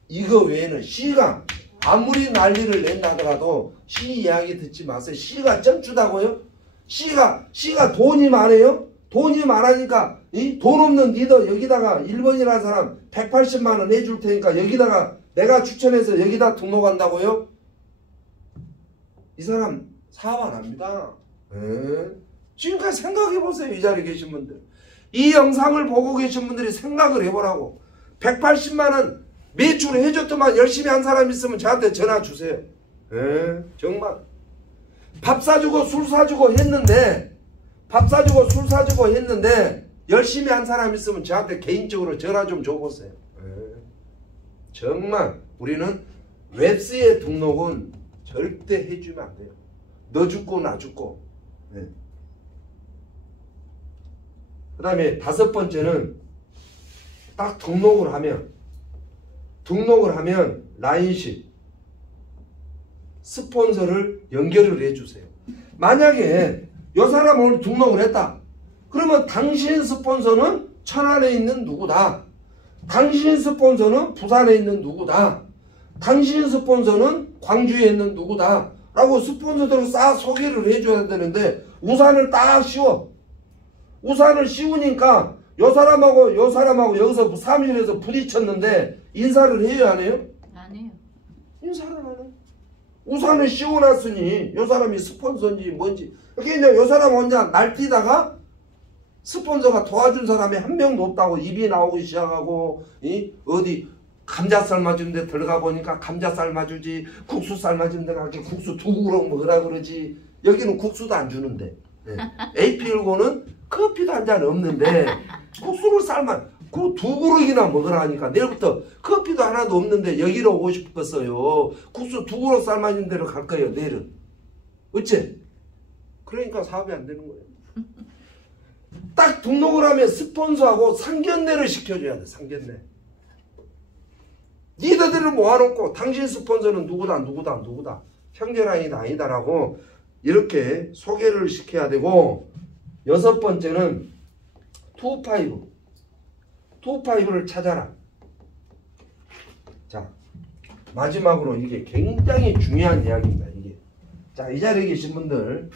이거 외에는 C가 아무리 난리를 낸다 하더라도 C 이야기 듣지 마세요. C가 쩐주다고요? C가 돈이 많아요? 돈이 많으니까 돈 없는 리더 여기다가 1번이라는 사람 180만 원 해줄 테니까 여기다가 내가 추천해서 여기다 등록한다고요? 이 사람 사업 안 합니다. 지금까지 생각해보세요. 이 자리에 계신 분들. 이 영상을 보고 계신 분들이 생각을 해보라고. 180만 원 매출을 해줬더만 열심히 한 사람 있으면 저한테 전화 주세요. 정말. 밥 사주고 술 사주고 했는데 열심히 한 사람 있으면 저한테 개인적으로 전화 좀 줘보세요. 정말 우리는 웹스의 등록은 절대 해주면 안 돼요. 너 죽고 나 죽고. 그 다음에 5번째는 딱 등록을 하면 라인십 스폰서를 연결을 해주세요. 만약에 요 사람 오늘 등록을 했다. 그러면 당신 스폰서는 천안에 있는 누구다. 당신 스폰서는 부산에 있는 누구다. 당신 스폰서는 광주에 있는 누구다. 라고 스폰서들을 싹 소개를 해줘야 되는데 우산을 딱 씌워. 우산을 씌우니까 요 사람하고 여기서 사무실에서 부딪혔는데 인사를 해요 안 해요? 안 해요. 인사를 안 해요. 우산을 씌워놨으니 요 사람이 스폰서인지 뭔지 이렇게 이제 요 사람 혼자 날뛰다가 스폰서가 도와준 사람이 한 명도 없다고 입이 나오기 시작하고 어디 감자 삶아주는 데 들어가 보니까 감자 삶아주지 국수 삶아주는 데 가서 국수 2그릇 먹으라 그러지 여기는 국수도 안 주는데 APL고는 커피도 한 잔 없는데 국수를 그 2그릇이나 먹으라 하니까 내일부터 커피도 하나도 없는데 여기로 오고 싶었어요. 국수 2그릇 삶아주는 데로 갈 거예요. 내일은. 어째? 그러니까 사업이 안 되는 거예요. 딱 등록을 하면 스폰서하고 상견례를 시켜줘야 돼. 상견례. 리더들을 모아놓고 당신 스폰서는 누구다. 형제라인이다 아니다라고 이렇게 소개를 시켜야 되고 6번째는 2파이브를 찾아라. 자, 마지막으로 이게 굉장히 중요한 이야기입니다. 이게. 자, 이 자리에 계신 분들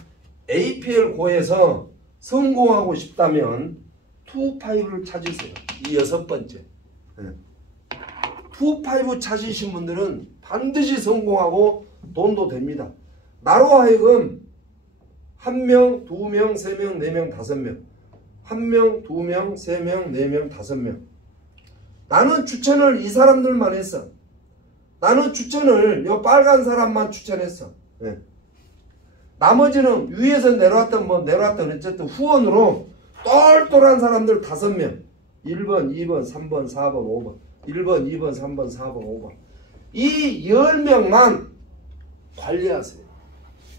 APL 고에서 성공하고 싶다면 2파이브를 찾으세요. 이 6번째. 2파이브 찾으신 분들은 반드시 성공하고 돈도 됩니다. 나로 하여금 1명, 2명, 3명, 4명, 5명 1명, 2명, 3명, 4명, 5명 나는 추천을 이 사람들만 했어. 나는 추천을 이 빨간 사람만 추천했어. 나머지는 위에서 내려왔던 어쨌든 후원으로 똘똘한 사람들 5명 1번, 2번, 3번, 4번, 5번 1번, 2번, 3번, 4번, 5번 이 10명만 관리하세요.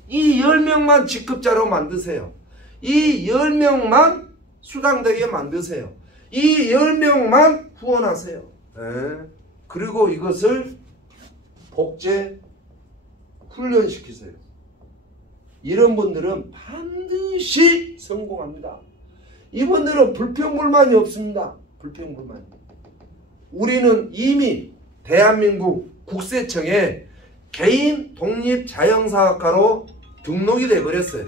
이 10명만 직급자로 만드세요. 이 10명만 수당되게 만드세요. 이 10명만 후원하세요. 그리고 이것을 복제 훈련시키세요. 이런 분들은 반드시 성공합니다. 이분들은 불평불만이 없습니다. 불평불만이. 우리는 이미 대한민국 국세청에 개인 독립자영사학과로 등록이 돼버렸어요.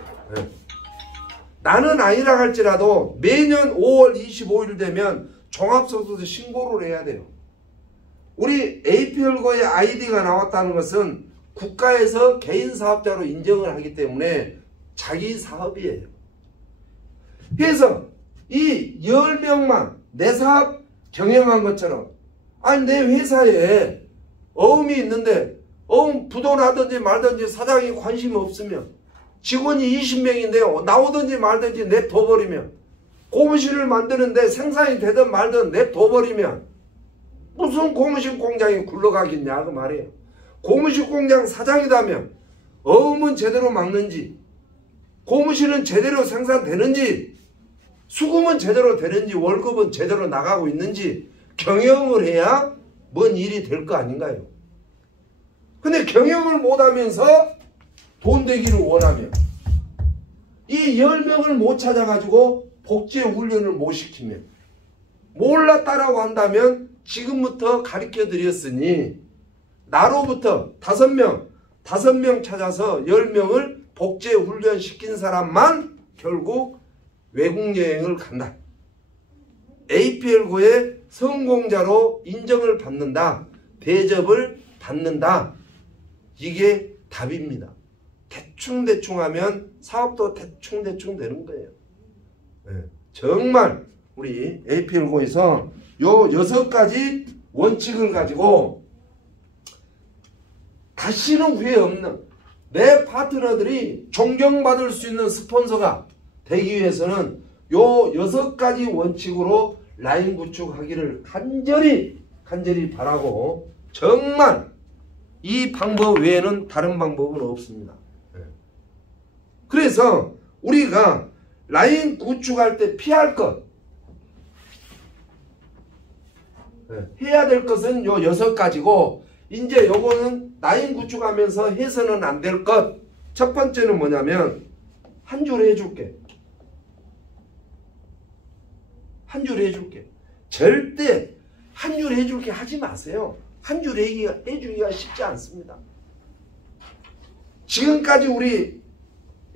나는 아니라 할지라도 매년 5월 25일 되면 종합소득세 신고를 해야 돼요. 우리 APL고의 아이디가 나왔다는 것은 국가에서 개인사업자로 인정을 하기 때문에 자기 사업이에요. 그래서 이 10명만 내 사업 경영한 것처럼 아니 내 회사에 어음이 있는데 어음 부도나든지 말든지 사장이 관심이 없으면 직원이 20명인데요. 나오든지 말든지 냅둬버리면 고무신을 만드는데 생산이 되든 말든 냅둬버리면 무슨 고무신 공장이 굴러가겠냐 그 말이에요. 고무신 공장 사장이라면 어음은 제대로 막는지 고무신은 제대로 생산되는지 수금은 제대로 되는지 월급은 제대로 나가고 있는지 경영을 해야 뭔 일이 될 거 아닌가요? 근데 경영을 못하면서 돈 되기를 원하면 이 10명을 못 찾아가지고 복제 훈련을 못 시키면, 몰랐다라고 한다면 지금부터 가르쳐 드렸으니 나로부터 5명 찾아서 10명을 복제 훈련 시킨 사람만 결국 외국 여행을 간다. APL-9의 성공자로 인정을 받는다. 대접을 받는다. 이게 답입니다. 대충 하면 사업도 대충 되는 거예요. 네. 정말 우리 APL-9에서 요 6가지 원칙을 가지고 다시는 후회 없는, 내 파트너들이 존경받을 수 있는 스폰서가 되기 위해서는 요 6가지 원칙으로 라인 구축하기를 간절히 바라고, 정말 이 방법 외에는 다른 방법은 없습니다. 그래서 우리가 라인 구축할 때 피할 것, 해야 될 것은 요 6가지고, 이제 요거는 라인 구축하면서 해서는 안 될 것. 첫 번째는 뭐냐면 한 줄 해줄게. 한 줄 해줄게. 절대 한 줄 해줄게 하지 마세요. 한 줄 해주기가 쉽지 않습니다. 지금까지 우리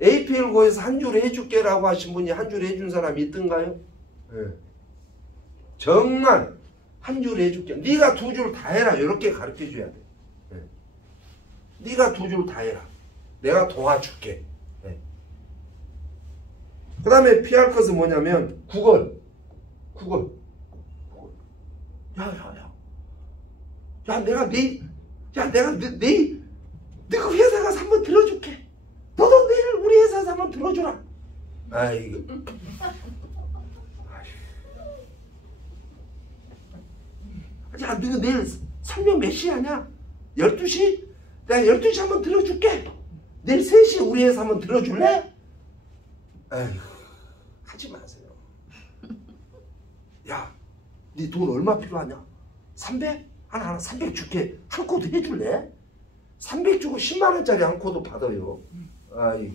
APL-9에서 한 줄 해줄게라고 하신 분이 한 줄 해준 사람이 있던가요? 네. 정말 한 줄 해줄게. 네가 2줄 다 해라. 이렇게 가르쳐줘야 돼. 네. 네가 2줄 다 해라. 내가 도와줄게. 네. 그 다음에 피할 것은 뭐냐면 구걸. 야, 내가 그 회사 가서 한번 들어줄게. 너도 내일 우리 회사에서 한번 들어주라. 아이고. 야, 너 내일 설명 몇 시에 하냐? 12시? 내가 12시 한번 들어줄게. 내일 3시에 우리 회사 한번 들어줄래? 아이고, 하지 마세요. 야, 네 돈 얼마 필요하냐? 300? 하나 300 줄게. 한 코드 해줄래? 300 주고 10만원짜리 한 코드 받아요. 아이고.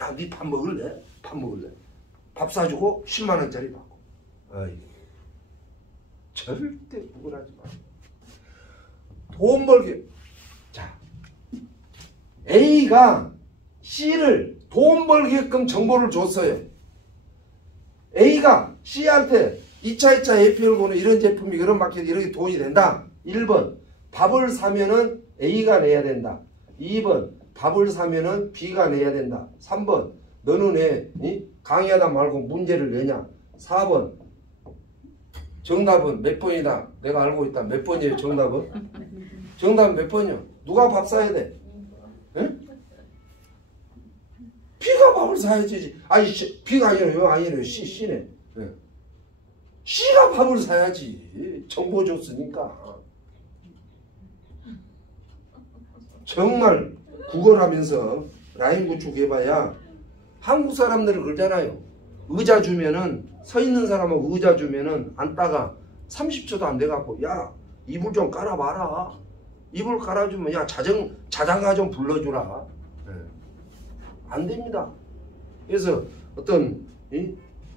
야, 네 밥 먹을래? 밥 사주고 10만원짜리 받고. 아이고. 절대 구걸하지 마. 돈 벌게. 자, A가 C를 돈 벌게끔 정보를 줬어요. A가 C한테 2차 APL-9는 이런 제품이 이런 마켓 이렇게 돈이 된다. 1번 밥을 사면은 A가 내야 된다. 2번 밥을 사면은 B가 내야 된다. 3번 너는 왜 강의하다 말고 문제를 내냐. 4번 정답은 몇 번이다. 내가 알고 있다. 몇 번이에요 정답은? 정답은 몇 번이요? 누가 밥 사야 돼? 응? B가 밥을 사야지. 아니 B가 아니래요. C네. 네. C가 밥을 사야지. 정보 줬으니까. 정말 구걸하면서 라인 구축해봐야 한국 사람들은 그러잖아요. 의자 주면은 서 있는 사람하고 의자 주면은 앉다가 30초도 안 돼갖고 야 이불 좀 깔아봐라. 이불 깔아주면 야 자장가 좀 불러주라. 네. 안 됩니다. 그래서 어떤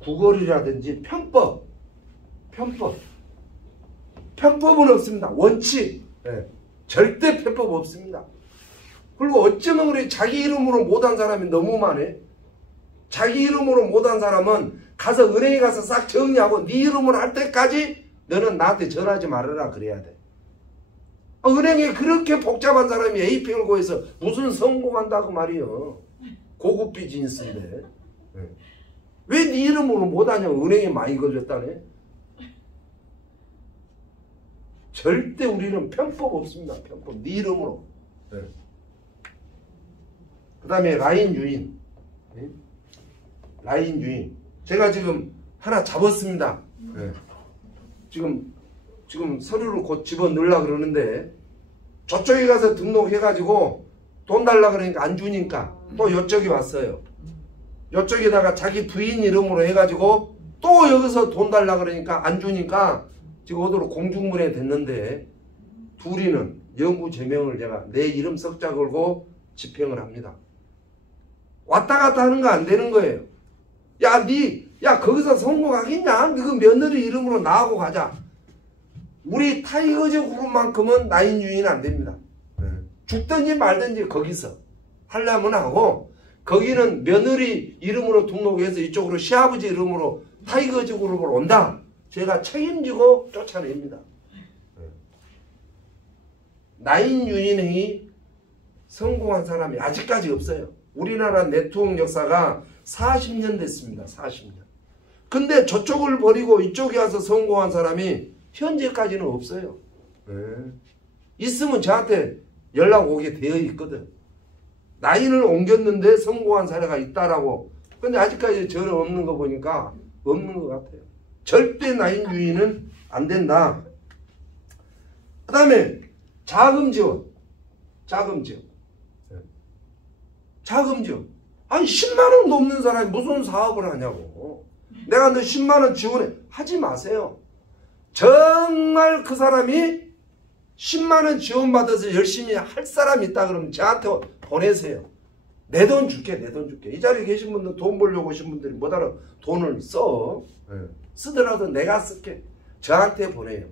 구걸이라든지 편법은 없습니다. 원칙. 네. 절대 편법 없습니다. 그리고 어쩌면 우리 자기 이름으로 못한 사람이 너무 많네. 자기 이름으로 못한 사람은 가서 은행에 가서 싹 정리하고 네 이름으로 할 때까지 너는 나한테 전화하지 말아라 그래야 돼. 은행에 그렇게 복잡한 사람이 APL-9에서 무슨 성공한다고 말이요. 고급 비즈니스인데. 왜 네 이름으로 못하냐고. 은행에 많이 걸렸다네. 절대 우리는 편법 없습니다. 편법. 네 이름으로. 그 다음에 라인 유인. 라인 유인. 제가 지금 하나 잡았습니다. 지금 서류를 곧 집어넣으려고 그러는데 저쪽에 가서 등록해가지고 돈 달라 그러니까 안 주니까 또 이쪽에 왔어요. 이쪽에다가 자기 부인 이름으로 해가지고 또 여기서 돈 달라 그러니까 안 주니까 지금 어디로 공중분해 됐는데 둘이는 영구 제명을 제가 내 이름 석자 걸고 집행을 합니다. 왔다 갔다 하는 거 안 되는 거예요. 야 거기서 성공하겠냐? 그 며느리 이름으로 나하고 가자. 우리 타이거즈 그룹만큼은 나인 유인 안 됩니다. 죽든지 말든지 거기서 하려면 하고, 거기는 며느리 이름으로 등록해서 이쪽으로 시아버지 이름으로 타이거즈 그룹으로 온다. 제가 책임지고 쫓아냅니다. 나인 유인행위 성공한 사람이 아직까지 없어요. 우리나라 네트워크 역사가 40년 됐습니다. 40년. 근데 저쪽을 버리고 이쪽에 와서 성공한 사람이 현재까지는 없어요. 있으면 저한테 연락 오게 되어 있거든. 나인을 옮겼는데 성공한 사례가 있다라고. 근데 아직까지 저는 없는 거 보니까 없는 것 같아요. 절대 나인 유인은 안 된다. 그 다음에 자금 지원. 아니 10만원 넘는 사람이 무슨 사업을 하냐고. 내가 너 10만원 지원해. 하지 마세요. 정말 그 사람이 10만원 지원받아서 열심히 할 사람이 있다 그러면 저한테 보내세요. 내 돈 줄게. 이 자리에 계신 분들, 돈 벌려고 오신 분들이 뭐다로 돈을 써. 쓰더라도 내가 쓸게. 저한테 보내요.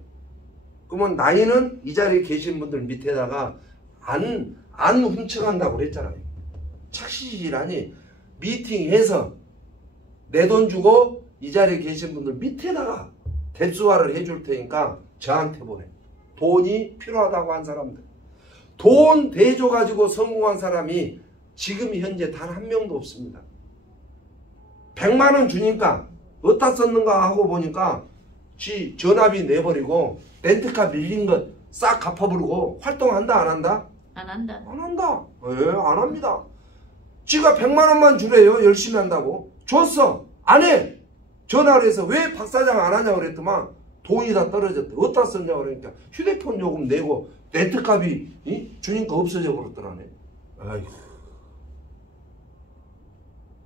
그러면 나이는 이 자리에 계신 분들 밑에다가 안 훔쳐간다고 그랬잖아요. 착실하니 미팅해서 내 돈 주고 이 자리에 계신 분들 밑에다가 대수화를 해줄 테니까 저한테 보내. 돈이 필요하다고 한 사람들. 돈 대줘 가지고 성공한 사람이 지금 현재 단 한 명도 없습니다. 100만원 주니까 어디다 썼는가 하고 보니까 지 전화비 내버리고 렌트카 밀린 것 싹 갚아버리고 활동한다 안 한다? 안 한다. 안 한다. 안 합니다. 지가 100만원만 주래요. 열심히 한다고. 줬어. 안 해. 전화를 해서 왜 박 사장 안 하냐고 그랬더만 돈이 다 떨어졌대. 어디다 썼냐고 그러니까 휴대폰 요금 내고 렌트값이 주니까 없어져 버렸더라네. 아이고.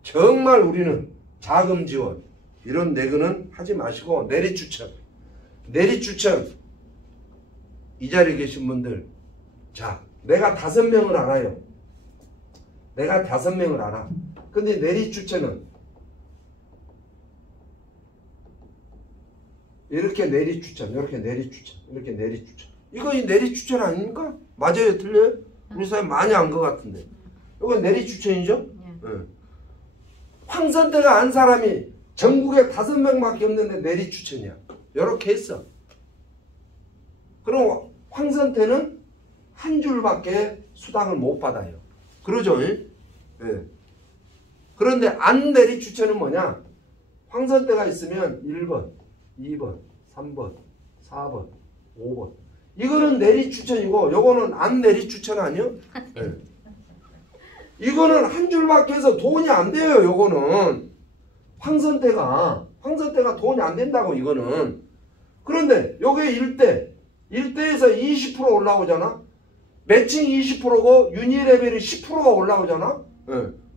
정말 우리는 자금 지원 이런 내근은 하지 마시고 내리추천 이 자리에 계신 분들, 자 내가 5명을 알아요. 내가 5명을 알아. 근데 내리추천은 이렇게 내리추천. 이거 내리추천 아닙니까? 맞아요? 틀려요? 우리 사회 많이 안 것 같은데. 이건 내리추천이죠? 네. 황선태가 안 사람이 전국에 5명밖에 없는데 내리추천이야. 이렇게 했어. 그럼 황선태는 한 줄밖에 수당을 못 받아요. 그러죠? 네. 그런데 안 내리추천은 뭐냐? 황선태가 있으면 1번, 2번, 3번, 4번, 5번. 이거는 내리추천이고 요거는 안 내리추천 아니요? 네. 이거는 한 줄밖에 해서 돈이 안 돼요. 요거는 황선태가 돈이 안 된다고 이거는. 그런데 요게 1대에서 20% 올라오잖아. 매칭 20%고 유니레벨이 10%가 올라오잖아.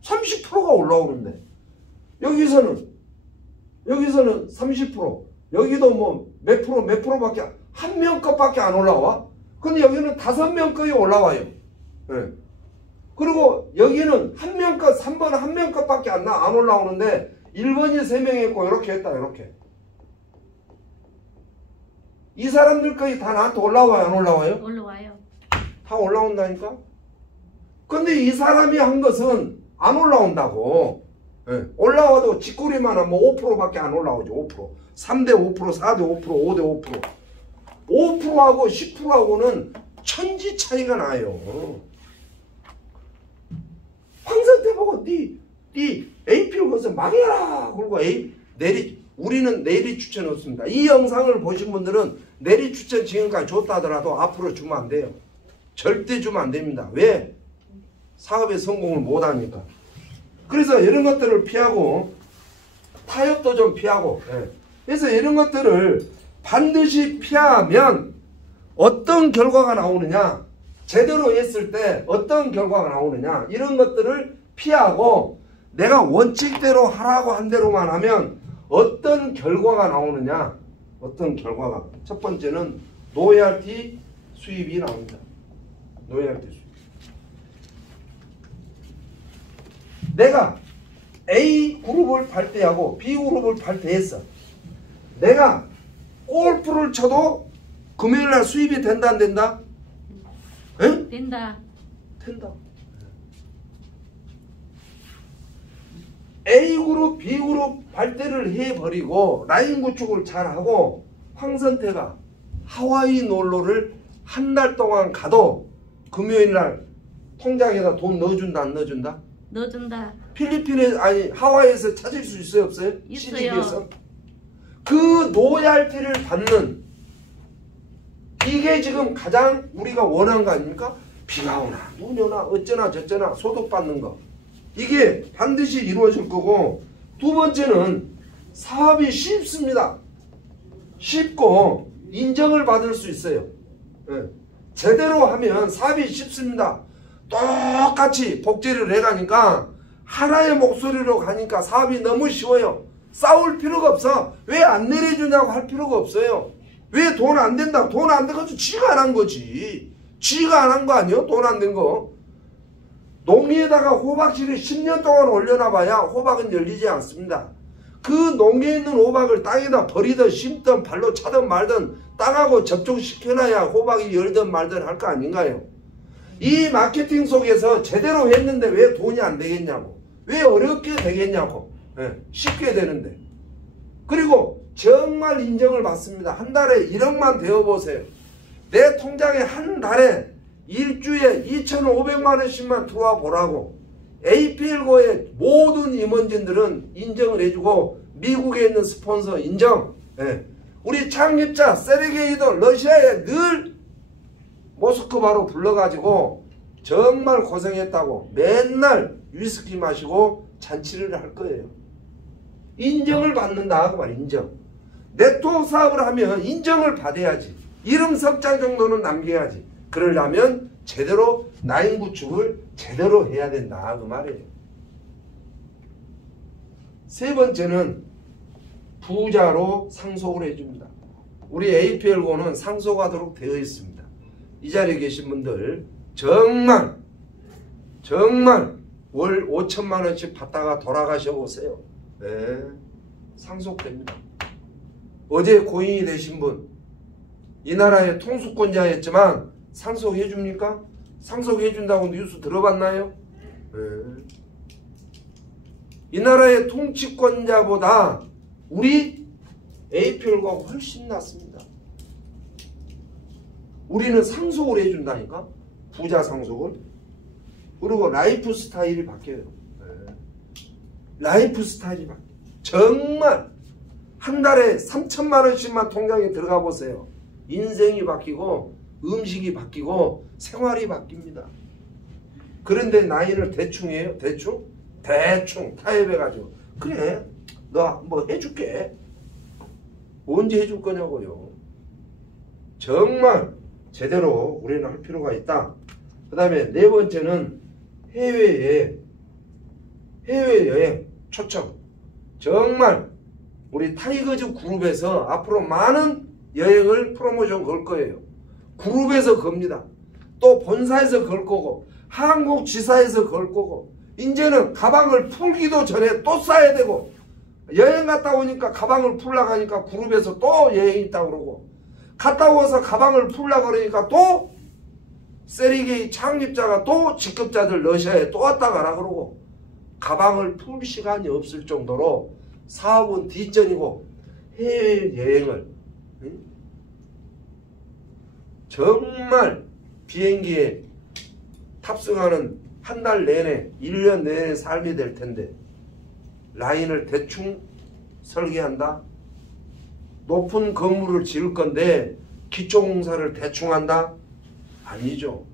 30%가 올라오는데 여기서는 30%, 여기도 뭐 몇 프로밖에 한 명 것밖에 안 올라와. 근데 여기는 5명 것이 올라와요. 그리고 여기는 한 명 것, 3번은 한 명 것밖에 안 올라오는데 1번이 3명 했고 이렇게 했다. 이렇게. 이 사람들 거의 다 나한테 올라와요? 안 올라와요? 올라와요. 다 올라온다니까? 근데 이 사람이 한 것은 안 올라온다고. 올라와도 쥐꼬리만 하면 5%밖에 안 올라오죠. 5%. 3대 5%, 4대 5%, 5대 5%. 5%하고 10%하고는 천지 차이가 나요. 황선태 보고 네 AP를 거기서 망해라. 그리고 우리는 내리추천 없습니다. 이 영상을 보신 분들은 내리추천 지금까지 줬다 하더라도 앞으로 주면 안 돼요. 절대 주면 안 됩니다. 왜? 사업에 성공을 못하니까. 그래서 이런 것들을 피하고 타협도 좀 피하고, 그래서 이런 것들을 반드시 피하면 어떤 결과가 나오느냐, 제대로 했을 때 어떤 결과가 나오느냐, 이런 것들을 피하고 내가 원칙대로 하라고 한 대로만 하면 어떤 결과가 나오느냐. 어떤 결과가, 첫 번째는 로열티 수입이 나옵니다. 로열티 수입. 내가 A 그룹을 발대하고 B 그룹을 발대했어. 내가 골프를 쳐도 금요일날 수입이 된다 안 된다? 응? 된다. 된다. A그룹, B그룹 발대를 해버리고 라인 구축을 잘하고 황선태가 하와이 놀러를 한 달 동안 가도 금요일날 통장에다 돈 넣어준다 안 넣어준다? 넣어준다. 필리핀에 아니 하와이에서 찾을 수 있어요 없어요? 있어요. CGV에서 그 노얄티를 받는 이게 지금 가장 우리가 원하는 거 아닙니까? 비가 오나 눈이 오나 어쩌나 저쩌나 소득받는 거 이게 반드시 이루어질 거고 두 번째는 사업이 쉽습니다. 쉽고 인정을 받을 수 있어요. 예. 제대로 하면 사업이 쉽습니다. 똑같이 복제를 해가니까 하나의 목소리로 가니까 사업이 너무 쉬워요. 싸울 필요가 없어. 왜 안 내려주냐고 할 필요가 없어요. 왜 돈 안 된다고. 돈 안 돼가지고 지가 안 한 거지. 지가 안 한 거 아니에요? 돈 안 된 거. 농기에다가 호박씨를 10년 동안 올려놔봐야 호박은 열리지 않습니다. 그 농기에 있는 호박을 땅에다 버리든 심든 발로 차든 말든 땅하고 접촉시켜놔야 호박이 열든 말든 할 거 아닌가요? 이 마케팅 속에서 제대로 했는데 왜 돈이 안 되겠냐고. 왜 어렵게 되겠냐고. 네, 쉽게 되는데. 그리고 정말 인정을 받습니다. 한 달에 1억만 되어보세요. 내 통장에 한 달에 일주에 2,500만 원씩만 들어와 보라고. APL고의 모든 임원진들은 인정을 해주고 미국에 있는 스폰서 인정. 네. 우리 창립자 세르게이도 러시아에 늘 모스크바로 불러가지고 정말 고생했다고 맨날 위스키 마시고 잔치를 할 거예요. 인정을 받는다 그 말. 인정. 네트워크 사업을 하면 인정을 받아야지. 이름 석장 정도는 남겨야지. 그러려면 제대로 라인 구축을 제대로 해야 된다 그 말이에요. 세 번째는 부자로 상속을 해줍니다. 우리 APL고는 상속하도록 되어 있습니다. 이 자리에 계신 분들 정말 월 5천만 원씩 받다가 돌아가셔 보세요. 네, 상속됩니다. 어제 고인이 되신 분, 이 나라의 통수권자였지만 상속해 줍니까? 상속해 준다고 뉴스 들어봤나요? 네. 이 나라의 통치권자보다 우리 APL과 훨씬 낫습니다. 우리는 상속을 해준다니까? 부자 상속을. 그리고 라이프 스타일이 바뀌어요. 네. 라이프 스타일이 바뀌어요. 정말 한 달에 3천만 원씩만 통장에 들어가 보세요. 인생이 바뀌고 음식이 바뀌고 생활이 바뀝니다. 그런데 나이를 대충 해요. 대충 타협해가지고 그래 너 뭐 해줄게. 언제 해줄 거냐고요. 정말 제대로 우리는 할 필요가 있다. 그 다음에 네 번째는 해외여행 초청. 정말 우리 타이거즈 그룹에서 앞으로 많은 여행을 프로모션 걸 거예요. 그룹에서 겁니다. 또 본사에서 걸 거고 한국지사에서 걸 거고 이제는 가방을 풀기도 전에 또 싸야 되고 여행 갔다 오니까 가방을 풀려고 하니까 그룹에서 또 여행 있다고 그러고 갔다 와서 가방을 풀려고 그러니까 또 세리게이 창립자가 또 직급자들 러시아에 또 왔다 가라 그러고 가방을 풀 시간이 없을 정도로 사업은 뒷전이고 해외여행을 정말 비행기에 탑승하는 한 달 내내 1년 내내 삶이 될 텐데 라인을 대충 설계한다. 높은 건물을 지을 건데 기초공사를 대충 한다. 아니죠.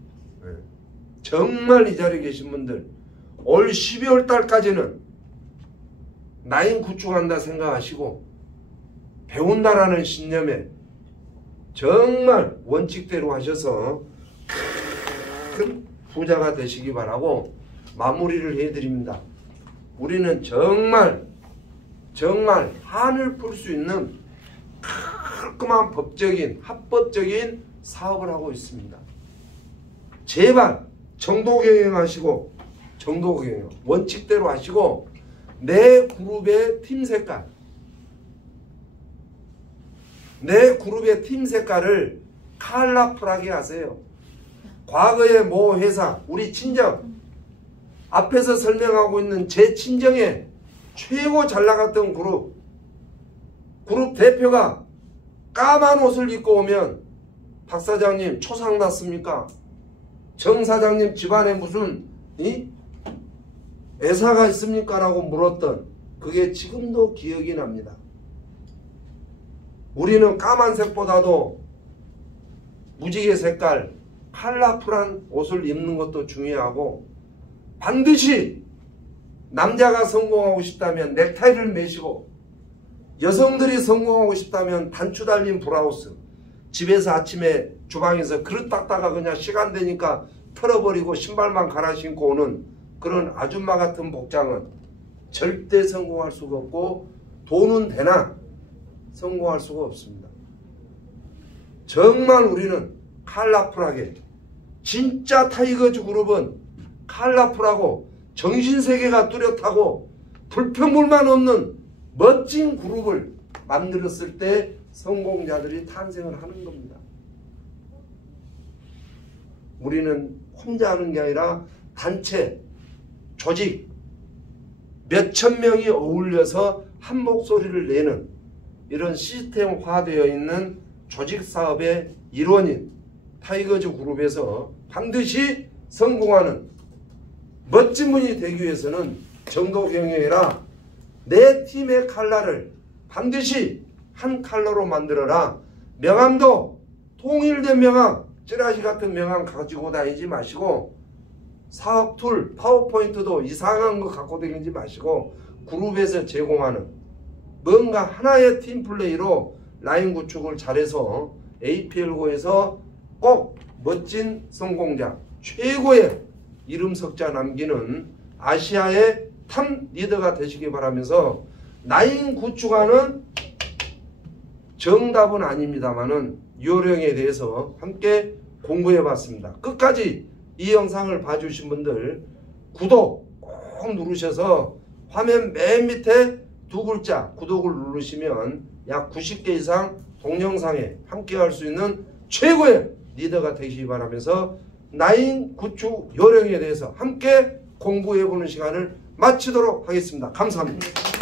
정말 이 자리에 계신 분들 올 12월 달까지는 라인 구축한다 생각하시고 배운다라는 신념에 정말 원칙대로 하셔서 큰 부자가 되시기 바라고 마무리를 해드립니다. 우리는 정말 한을 풀 수 있는 깔끔한 법적인 합법적인 사업을 하고 있습니다. 제발 정도경영 하시고 정도경영 원칙대로 하시고 내 그룹의 팀 색깔, 내 그룹의 팀 색깔을 컬러풀하게 하세요. 과거의 모 회사, 우리 친정, 앞에서 설명하고 있는 제 친정에 최고 잘 나갔던 그룹 대표가 까만 옷을 입고 오면 박 사장님 초상 났습니까? 정 사장님 집안에 무슨 애사가 있습니까? 라고 물었던 그게 지금도 기억이 납니다. 우리는 까만색보다도 무지개 색깔 컬러풀한 옷을 입는 것도 중요하고, 반드시 남자가 성공하고 싶다면 넥타이를 매시고, 여성들이 성공하고 싶다면 단추 달린 브라우스, 집에서 아침에 주방에서 그릇 닦다가 그냥 시간 되니까 털어버리고 신발만 갈아 신고 오는 그런 아줌마 같은 복장은 절대 성공할 수가 없고, 돈은 되나 성공할 수가 없습니다. 정말 우리는 컬러풀하게, 진짜 타이거즈 그룹은 컬러풀하고 정신세계가 뚜렷하고 불평불만 없는 멋진 그룹을 만들었을 때 성공자들이 탄생을 하는 겁니다. 우리는 혼자 하는 게 아니라 단체, 조직, 몇천 명이 어울려서 한 목소리를 내는 이런 시스템화되어 있는 조직사업의 일원인 타이거즈 그룹에서 반드시 성공하는 멋진 분이 되기 위해서는 정도경영이라 내 팀의 컬러를 반드시 한 컬러로 만들어라. 명함도 통일된 명함, 찌라시 같은 명함 가지고 다니지 마시고, 사업 툴, 파워포인트도 이상한 거 갖고 다니지 마시고, 그룹에서 제공하는 뭔가 하나의 팀플레이로 라인 구축을 잘해서 APL고에서 꼭 멋진 성공자, 최고의 이름 석자 남기는 아시아의 탑 리더가 되시기 바라면서, 라인 구축하는 정답은 아닙니다만은 요령에 대해서 함께 공부해 봤습니다. 끝까지 이 영상을 봐주신 분들 구독 꼭 누르셔서 화면 맨 밑에 두 글자 구독을 누르시면 약 90개 이상 동영상에 함께 할 수 있는 최고의 리더가 되시기 바라면서, 라인 구축 요령에 대해서 함께 공부해 보는 시간을 마치도록 하겠습니다. 감사합니다.